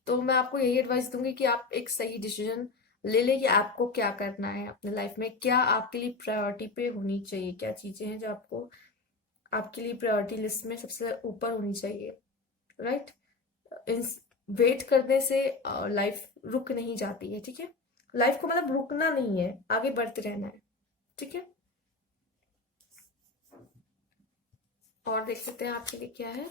तो मैं आपको यही एडवाइस दूंगी कि आप एक सही डिसीजन ले लें कि आपको क्या करना है अपने लाइफ में, क्या आपके लिए प्रायोरिटी पे होनी चाहिए, क्या चीजें हैं जो आपको, आपके लिए प्रायोरिटी लिस्ट में सबसे ऊपर होनी चाहिए, राइट। वेट करने से लाइफ रुक नहीं जाती है, ठीक है। लाइफ को मतलब रुकना नहीं है, आगे बढ़ते रहना है, ठीक है। और देख सकते हैं आपके लिए क्या है,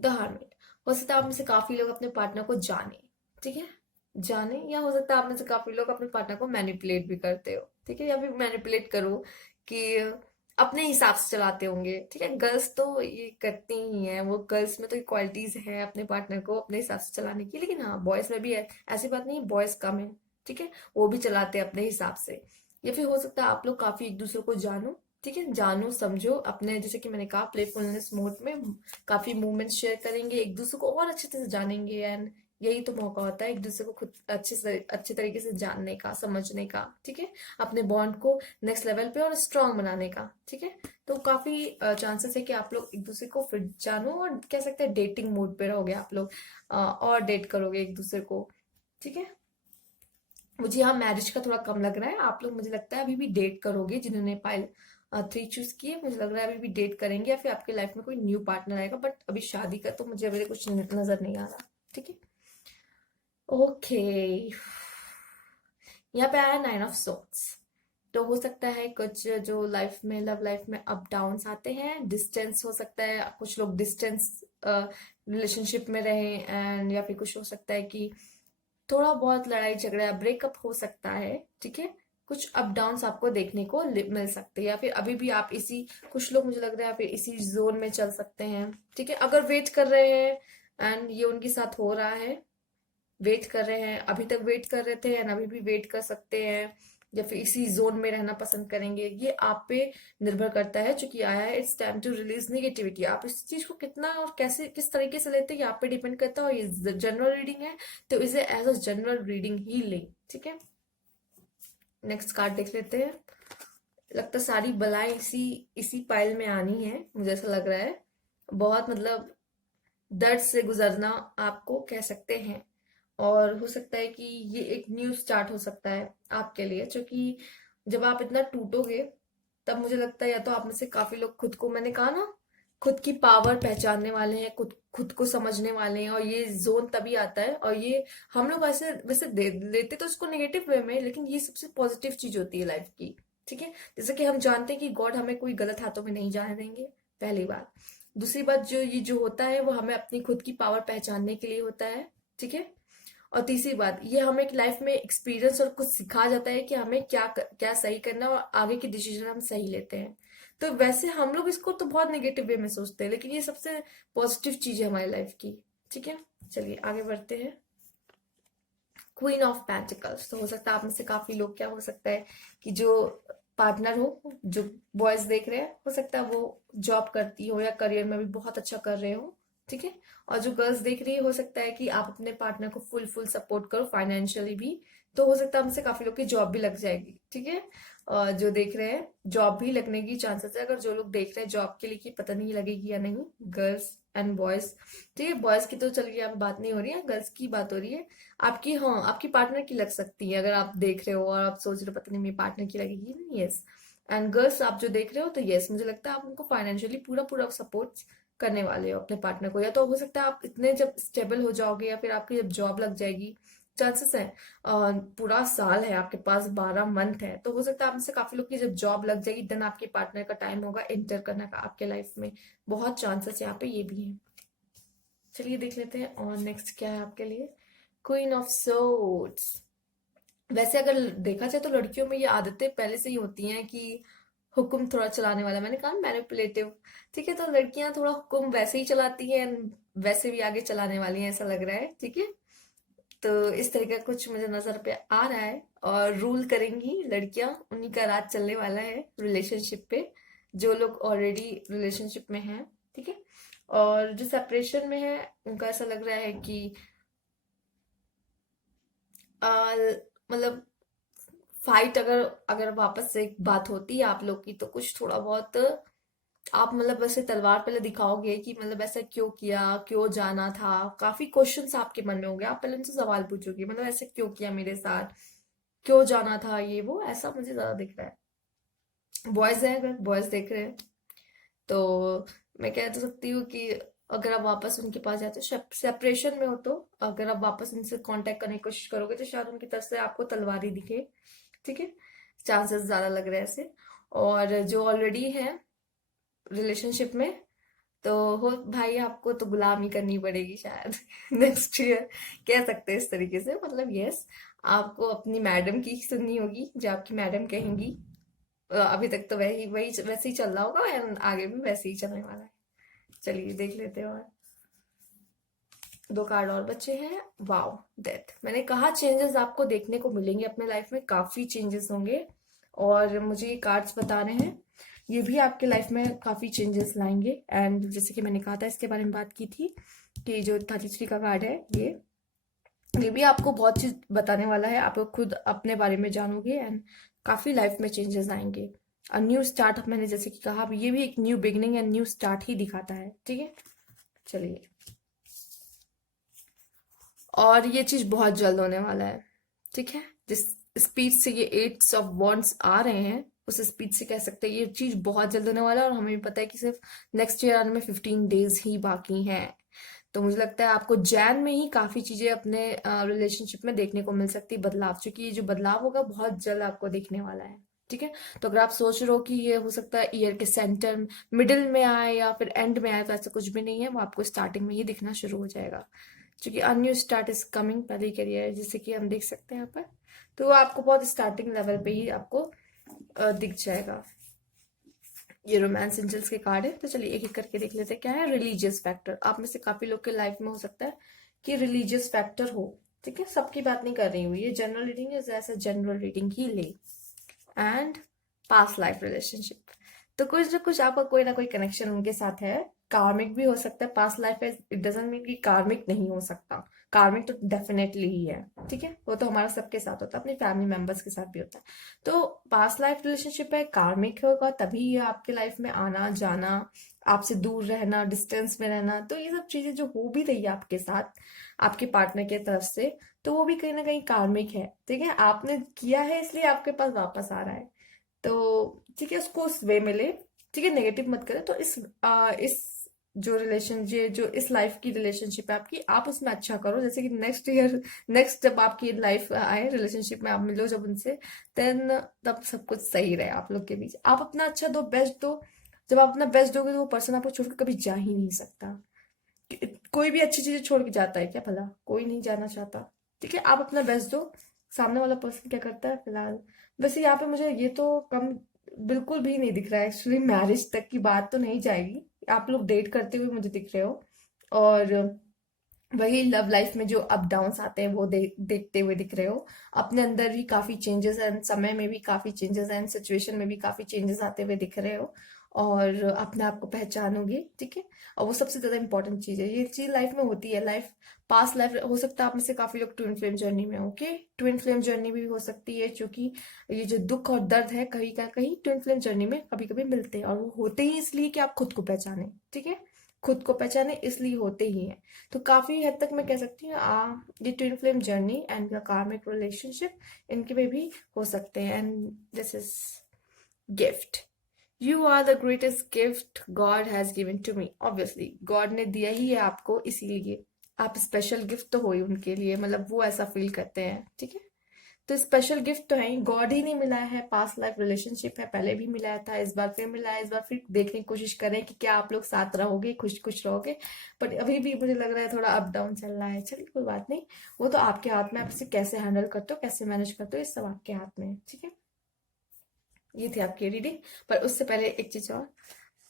द हर्मिट। हो सकता है आप में से काफी लोग अपने पार्टनर को जाने, ठीक है, जाने, या हो सकता है आप में से काफी लोग अपने पार्टनर को मैनिपुलेट भी करते हो, ठीक है, या फिर मैनिपुलेट करो कि अपने हिसाब से चलाते होंगे, ठीक है। गर्ल्स तो ये करती ही हैं, वो गर्ल्स में तो क्वालिटीज है अपने पार्टनर को अपने हिसाब से चलाने की, लेकिन हाँ बॉयज में भी है, ऐसी बात नहीं है बॉयज कम है, ठीक है, वो भी चलाते हैं अपने हिसाब से। या फिर हो सकता है आप लोग काफी एक दूसरे को जानो, ठीक है, जानो समझो अपने, जैसे कि मैंने कहा प्लेफुलनेस मोड में काफी मूवमेंट्स शेयर करेंगे, एक दूसरे को और अच्छे से जानेंगे, एंड यही तो मौका होता है एक दूसरे को खुद अच्छे तरीके से जानने का, समझने का, ठीक है, अपने बॉन्ड को नेक्स्ट लेवल पे और स्ट्रांग बनाने का, ठीक है। तो काफी चांसेस है कि आप लोग एक दूसरे को फिर जानो, और कह सकते हैं डेटिंग मोड पे रहोगे आप लोग, और डेट करोगे एक दूसरे को, ठीक है। मुझे यहाँ मैरिज का थोड़ा कम लग रहा है, आप लोग मुझे लगता है अभी भी डेट करोगे, जिन्होंने पाइल 3 चूज किए, मुझे लग रहा है अभी भी डेट करेंगे, या फिर आपके लाइफ में कोई न्यू पार्टनर आएगा, बट अभी शादी का तो मुझे अभी कुछ नजर नहीं आ रहा, ठीक है। ओके, यहाँ पे आया 9 ऑफ सोर्ड्स। तो हो सकता है कुछ जो लाइफ में, लव लाइफ में अप डाउन्स आते हैं, डिस्टेंस हो सकता है, कुछ लोग डिस्टेंस रिलेशनशिप में रहे, एंड या फिर कुछ हो सकता है कि थोड़ा बहुत लड़ाई झगड़ा ब्रेकअप हो सकता है, ठीक है। कुछ अप डाउन्स आपको देखने को मिल सकते हैं, या फिर अभी भी आप इसी, कुछ लोग मुझे लग रहा है या फिर इसी जोन में चल सकते हैं, ठीक है, अगर वेट कर रहे हैं एंड ये उनके साथ हो रहा है, वेट कर रहे हैं, अभी तक वेट कर रहे थे एंड अभी भी वेट कर सकते हैं, या फिर इसी जोन में रहना पसंद करेंगे, ये आप पे निर्भर करता है। चूंकि आया है it's time to release negativity, आप इस चीज को कितना और कैसे किस तरीके से लेते हैं ये आप पे डिपेंड करता है, और ये जनरल रीडिंग है तो इसे एज अ जनरल रीडिंग ही लें, ठीक है। नेक्स्ट कार्ड देख लेते हैं। लगता है सारी बलाएं इसी इसी पाइल में आनी है, मुझे ऐसा लग रहा है, बहुत मतलब दर्द से गुजरना आपको कह सकते हैं, और हो सकता है कि ये एक न्यू स्टार्ट हो सकता है आपके लिए, क्योंकि जब आप इतना टूटोगे तब मुझे लगता है या तो आप में से काफी लोग खुद को, मैंने कहा ना, खुद की पावर पहचानने वाले हैं, खुद खुद को समझने वाले हैं, और ये जोन तभी आता है, और ये हम लोग वैसे वैसे लेते तो इसको नेगेटिव वे में, लेकिन ये सबसे पॉजिटिव चीज होती है लाइफ की, ठीक है। जैसे कि हम जानते हैं कि गॉड हमें कोई गलत हाथों में नहीं जाने देंगे, पहली बात। दूसरी बात, जो ये जो होता है वो हमें अपनी खुद की पावर पहचानने के लिए होता है, ठीक है। और तीसरी बात, ये हमें लाइफ में एक्सपीरियंस और कुछ सिखा जाता है कि हमें क्या सही करना है, और आगे की डिसीजन हम सही लेते हैं। तो वैसे हम लोग इसको तो बहुत नेगेटिव वे में सोचते हैं, लेकिन ये सबसे पॉजिटिव चीज है हमारी लाइफ की, ठीक है। चलिए आगे बढ़ते हैं। क्वीन ऑफ पेंटिकल्स, तो हो सकता है आप में से काफी लोग, क्या हो सकता है कि जो पार्टनर हो, जो बॉयज देख रहे हैं, हो सकता है वो जॉब करती हो या करियर में भी बहुत अच्छा कर रहे हो, ठीक है। और जो गर्ल्स देख रही है, हो सकता है कि आप अपने पार्टनर को फुल फुल सपोर्ट करो फाइनेंशियली भी, तो हो सकता है हमसे काफी लोग की जॉब भी लग जाएगी, ठीक है। और जो देख रहे हैं जॉब भी लगने की चांसेस है, अगर जो लोग देख रहे हैं जॉब के लिए कि पता नहीं लगेगी या नहीं, गर्ल्स एंड बॉयज, ठीक है। बॉयज की तो चलिए यहाँ पे बात नहीं हो रही है, गर्ल्स की बात हो रही है। आपकी, हाँ आपकी पार्टनर की लग सकती है, अगर आप देख रहे हो और आप सोच रहे हो पता नहीं मेरी पार्टनर की लगेगी नहीं, यस। एंड गर्ल्स आप जो देख रहे हो, तो यस मुझे लगता है आप उनको फाइनेंशियली पूरा पूरा सपोर्ट करने वाले हो अपने पार्टनर को, या तो हो सकता है आप इतने जब स्टेबल हो जाओगे या फिर आपकी जब जॉब लग जाएगी, चांसेस है पूरा साल है आपके पास, 12 मंथ है, तो हो सकता है आप में से काफी लोग की जब जॉब लग जाएगी देन आपके पार्टनर का टाइम होगा एंटर करने का आपके लाइफ में, बहुत चांसेस यहाँ पे ये भी है। चलिए देख लेते हैं और नेक्स्ट क्या है आपके लिए। Queen of swords. वैसे अगर देखा जाए तो लड़कियों में ये आदतें पहले से ही होती हैं कि हुक्म थोड़ा चलाने वाला, मैंने कहा मैनिपुलेटिव, ठीक है, तो लड़कियां थोड़ा हुक्म वैसे ही चलाती हैं, वैसे भी आगे चलाने वाली हैं ऐसा लग रहा है, ठीक है। तो इस तरह का कुछ मुझे नजर पे आ रहा है, और रूल करेंगी लड़कियां, उन्हीं का राज चलने वाला है रिलेशनशिप पे, जो लोग ऑलरेडी रिलेशनशिप में हैं, ठीक है। और जो सेपरेशन में है उनका ऐसा लग रहा है कि आ, मतलब फाइट, अगर अगर वापस से एक बात होती है आप लोग की, तो कुछ थोड़ा बहुत आप मतलब वैसे तलवार पहले दिखाओगे कि मतलब ऐसा क्यों किया, क्यों जाना था, काफी क्वेश्चंस आपके मन में होंगे, आप पहले उनसे सवाल पूछोगे मतलब ऐसे क्यों किया मेरे साथ, क्यों जाना था, ये वो ऐसा मुझे ज्यादा दिख रहा है। बॉयज है, अगर बॉयज देख रहे हैं तो मैं कह तो सकती हूँ कि अगर आप वापस उनके पास जाते हो, सेपरेशन में हो, तो अगर आप वापस उनसे कांटेक्ट करने की कोशिश करोगे तो शायद उनकी तरफ से आपको तलवार ही दिखे, ठीक है, चांसेस ज्यादा लग रहे हैं ऐसे। और जो ऑलरेडी है रिलेशनशिप में, तो हो भाई, आपको तो गुलामी करनी पड़ेगी शायद नेक्स्ट ईयर, कह सकते हैं इस तरीके से। मतलब यस, आपको अपनी मैडम की सुननी होगी, जो आपकी मैडम कहेंगी। अभी तक तो वही वही वैसे ही चल रहा होगा, एंड आगे भी वैसे ही चलने वाला है। चलिए देख लेते हैं। और दो कार्ड और बचे हैं। Wow, death. मैंने कहा चेंजेस आपको देखने को मिलेंगे अपने लाइफ में, काफी चेंजेस होंगे। और मुझे ये कार्ड्स बता रहे हैं ये भी आपके लाइफ में काफी चेंजेस लाएंगे। एंड जैसे कि मैंने कहा था, इसके बारे में बात की थी कि जो 33 का कार्ड है, ये भी आपको बहुत चीज बताने वाला है। आप खुद अपने बारे में जानोगे, एंड काफी लाइफ में चेंजेस आएंगे। और न्यू स्टार्ट, मैंने जैसे कि कहा, ये भी एक new beginning and new start ही दिखाता है। ठीक है, चलिए। और ये चीज बहुत जल्द होने वाला है। ठीक है, जिस स्पीड से ये एट्स ऑफ वॉन्ड्स आ रहे हैं, उस स्पीड से कह सकते हैं ये चीज बहुत जल्द होने वाला है। और हमें भी पता है कि सिर्फ नेक्स्ट ईयर आने में 15 डेज ही बाकी हैं। तो मुझे लगता है आपको जैन में ही काफी चीजें अपने रिलेशनशिप में देखने को मिल सकती है, बदलाव। क्योंकि ये जो बदलाव होगा बहुत जल्द आपको देखने वाला है। ठीक है, तो अगर आप सोच रहे हो कि ये हो सकता है ईयर के सेंटर मिडिल में आए या फिर एंड में आए, तो ऐसा कुछ भी नहीं है। वो आपको स्टार्टिंग में ही दिखना शुरू हो जाएगा, क्योंकि a new start is coming, पहले करियर है, जैसे कि हम देख सकते हैं यहाँ पर। तो वो आपको बहुत स्टार्टिंग लेवल पे ही आपको दिख जाएगा। ये रोमांस एंजल्स के कार्ड है। तो चलिए एक एक करके देख लेते हैं क्या है। रिलीजियस फैक्टर, आप में से काफी लोग के लाइफ में हो सकता है कि रिलीजियस फैक्टर हो। ठीक है, सबकी बात नहीं कर रही हूँ, ये जनरल रीडिंग है, जैसे जनरल रीडिंग ही ले। एंड पास्ट लाइफ रिलेशनशिप, तो कुछ ना कुछ आपका कोई ना कोई कनेक्शन उनके साथ है। कार्मिक भी हो सकता है, पास्ट लाइफ है, इट डजंट मीन कि कार्मिक नहीं हो सकता। कार्मिक तो डेफिनेटली ही है। ठीक है, वो तो हमारा सबके साथ होता है, अपनी फैमिली मेंबर्स के साथ भी होता है। तो पास्ट लाइफ रिलेशनशिप है, कार्मिक होगा, तभी ये आपके लाइफ में आना जाना, आपसे दूर रहना, डिस्टेंस में रहना, तो ये सब चीजें जो हो भी रही है आपके साथ आपके पार्टनर की तरफ से, तो वो भी कहीं ना कहीं कार्मिक है। ठीक है, आपने किया है इसलिए आपके पास वापस आ रहा है। तो ठीक है, उसको उस वे में ले। ठीक है, नेगेटिव मत करें। तो इस जो रिलेशन, ये जो इस लाइफ की रिलेशनशिप है आपकी, आप उसमें अच्छा करो। जैसे कि नेक्स्ट ईयर, नेक्स्ट जब आपकी लाइफ आए, रिलेशनशिप में आप मिलो जब उनसे, देन तब सब कुछ सही रहे आप लोग के बीच। आप अपना अच्छा दो, बेस्ट दो। जब आप अपना बेस्ट दोगे तो वो पर्सन आपको छोड़कर कभी जा ही नहीं सकता। कोई भी अच्छी चीजें छोड़ के जाता है क्या? भला कोई नहीं जाना चाहता। ठीक है, आप अपना बेस्ट दो। सामने वाला पर्सन क्या करता है फिलहाल। वैसे यहाँ पे मुझे ये तो कम बिल्कुल भी नहीं दिख रहा है एक्चुअली, मैरिज तक की बात तो नहीं जाएगी। आप लोग डेट करते हुए मुझे दिख रहे हो। और वही लव लाइफ में जो अप डाउन्स आते हैं वो देखते हुए दिख रहे हो। अपने अंदर भी काफी चेंजेस हैं, समय में भी काफी चेंजेस हैं, सिचुएशन में भी काफी चेंजेस आते हुए दिख रहे हो। और अपने आप को पहचानोगे। ठीक है, और वो सबसे ज्यादा इंपॉर्टेंट चीज है, ये चीज लाइफ में होती है। लाइफ पास्ट लाइफ हो सकता है आप में से काफी लोग ट्विन फ्लेम जर्नी में। ओके, ट्विन फ्लेम जर्नी भी हो सकती है, क्योंकि ये जो दुख और दर्द है कहीं का कहीं ट्विन फ्लेम जर्नी में कभी कभी मिलते हैं, और वो होते ही इसलिए कि आप खुद को पहचाने। ठीक है, खुद को पहचाने इसलिए होते ही हैं। तो काफी हद तक मैं कह सकती हूँ ये twin flame journey and the karmic relationship, इनके में भी हो सकते हैं। And this is gift. You are the greatest gift God has given to me. Obviously God ने दिया ही है आपको, इसीलिए आप स्पेशल गिफ्ट तो हो ही उनके लिए, मतलब वो ऐसा फील करते हैं। ठीक है, तो स्पेशल गिफ्ट तो है ही, गॉड ही नहीं मिला है, पास्ट लाइफ रिलेशनशिप है, पहले भी मिला था, इस बार फिर मिला है। इस बार फिर देखने की कोशिश करें कि क्या आप लोग साथ रहोगे, खुश खुश रहोगे। पर अभी भी मुझे लग रहा है थोड़ा अप डाउन चल रहा है। चलिए कोई बात नहीं, वो तो आपके हाथ में, आप इसे कैसे हैंडल करते हो, कैसे मैनेज करते हो, ये सब आपके हाथ में है। ठीक है, ये थी आपकी रीडिंग। पर उससे पहले एक चीज और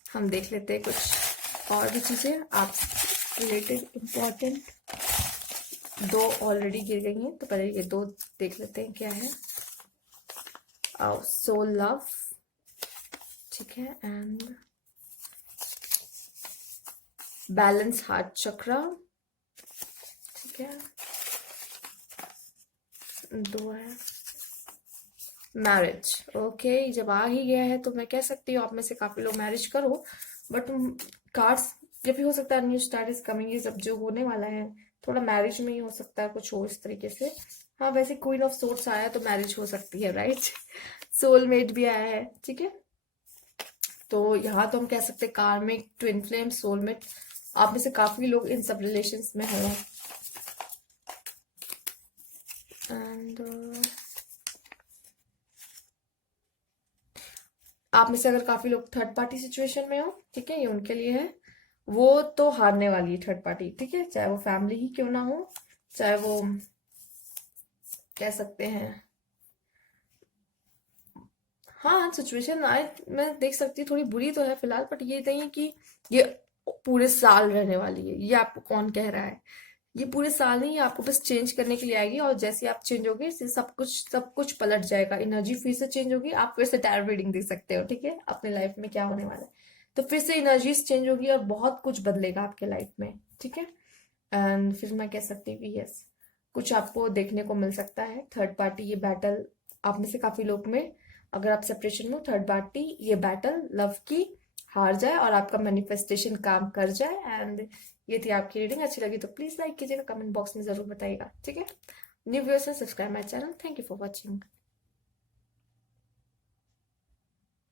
हम देख लेते हैं, कुछ और भी चीजें आप रिलेटेड इम्पोर्टेंट। दो ऑलरेडी गिर गई हैं, तो पहले ये दो देख लेते हैं क्या है। सोल लव, ठीक है, एंड बैलेंस हार्ट चक्रा, ठीक है, दो है मैरिज। ओके, जब आ ही गया है तो मैं कह सकती हूँ आप में से काफी लोग मैरिज करो। बट कार्ड्स, ये भी हो सकता है न्यू स्टार्ट इज कमिंग, ये सब जो होने वाला है थोड़ा मैरिज में ही हो सकता है, कुछ हो इस तरीके से। हाँ, वैसे क्वीन ऑफ सोर्ट्स आया तो मैरिज हो सकती है, राइट। सोलमेट भी आया है। ठीक है, तो यहाँ तो हम कह सकते हैं कार्मिक, ट्विन फ्लेम, सोलमेट, आप में से काफी लोग इन सब रिलेशंस में हो। एंड आप में से अगर काफी लोग थर्ड पार्टी सिचुएशन में हो, ठीक है, ये उनके लिए है। वो तो हारने वाली है थर्ड पार्टी, ठीक है, चाहे वो फैमिली ही क्यों ना हो, चाहे वो कह सकते हैं। हाँ, सिचुएशन आए मैं देख सकती हूँ, थोड़ी बुरी तो है फिलहाल, बट ये नहीं है कि ये पूरे साल रहने वाली है। ये आपको कौन कह रहा है? ये पूरे साल नहीं, ये आपको बस चेंज करने के लिए आएगी, और जैसे आप चेंज होगे इससे सब कुछ पलट जाएगा, एनर्जी फिर से चेंज होगी, आप फिर से टैरो रीडिंग देख सकते हो, ठीक है, अपने लाइफ में क्या होने वाला है। तो फिर से एनर्जीज चेंज होगी और बहुत कुछ बदलेगा आपके लाइफ में, ठीक है। एंड फिर मैं कह सकती हूँ कि यस, कुछ आपको देखने को मिल सकता है थर्ड पार्टी ये बैटल। आप में से काफी लोग में, अगर आप सेपरेशन में हो, थर्ड पार्टी ये बैटल लव की हार जाए और आपका मैनिफेस्टेशन काम कर जाए। एंड ये थी आपकी रीडिंग। अच्छी लगी तो प्लीज लाइक कीजिएगा, कमेंट बॉक्स में जरूर बताइएगा, ठीक है। New viewers subscribe my channel. Thank you for watching.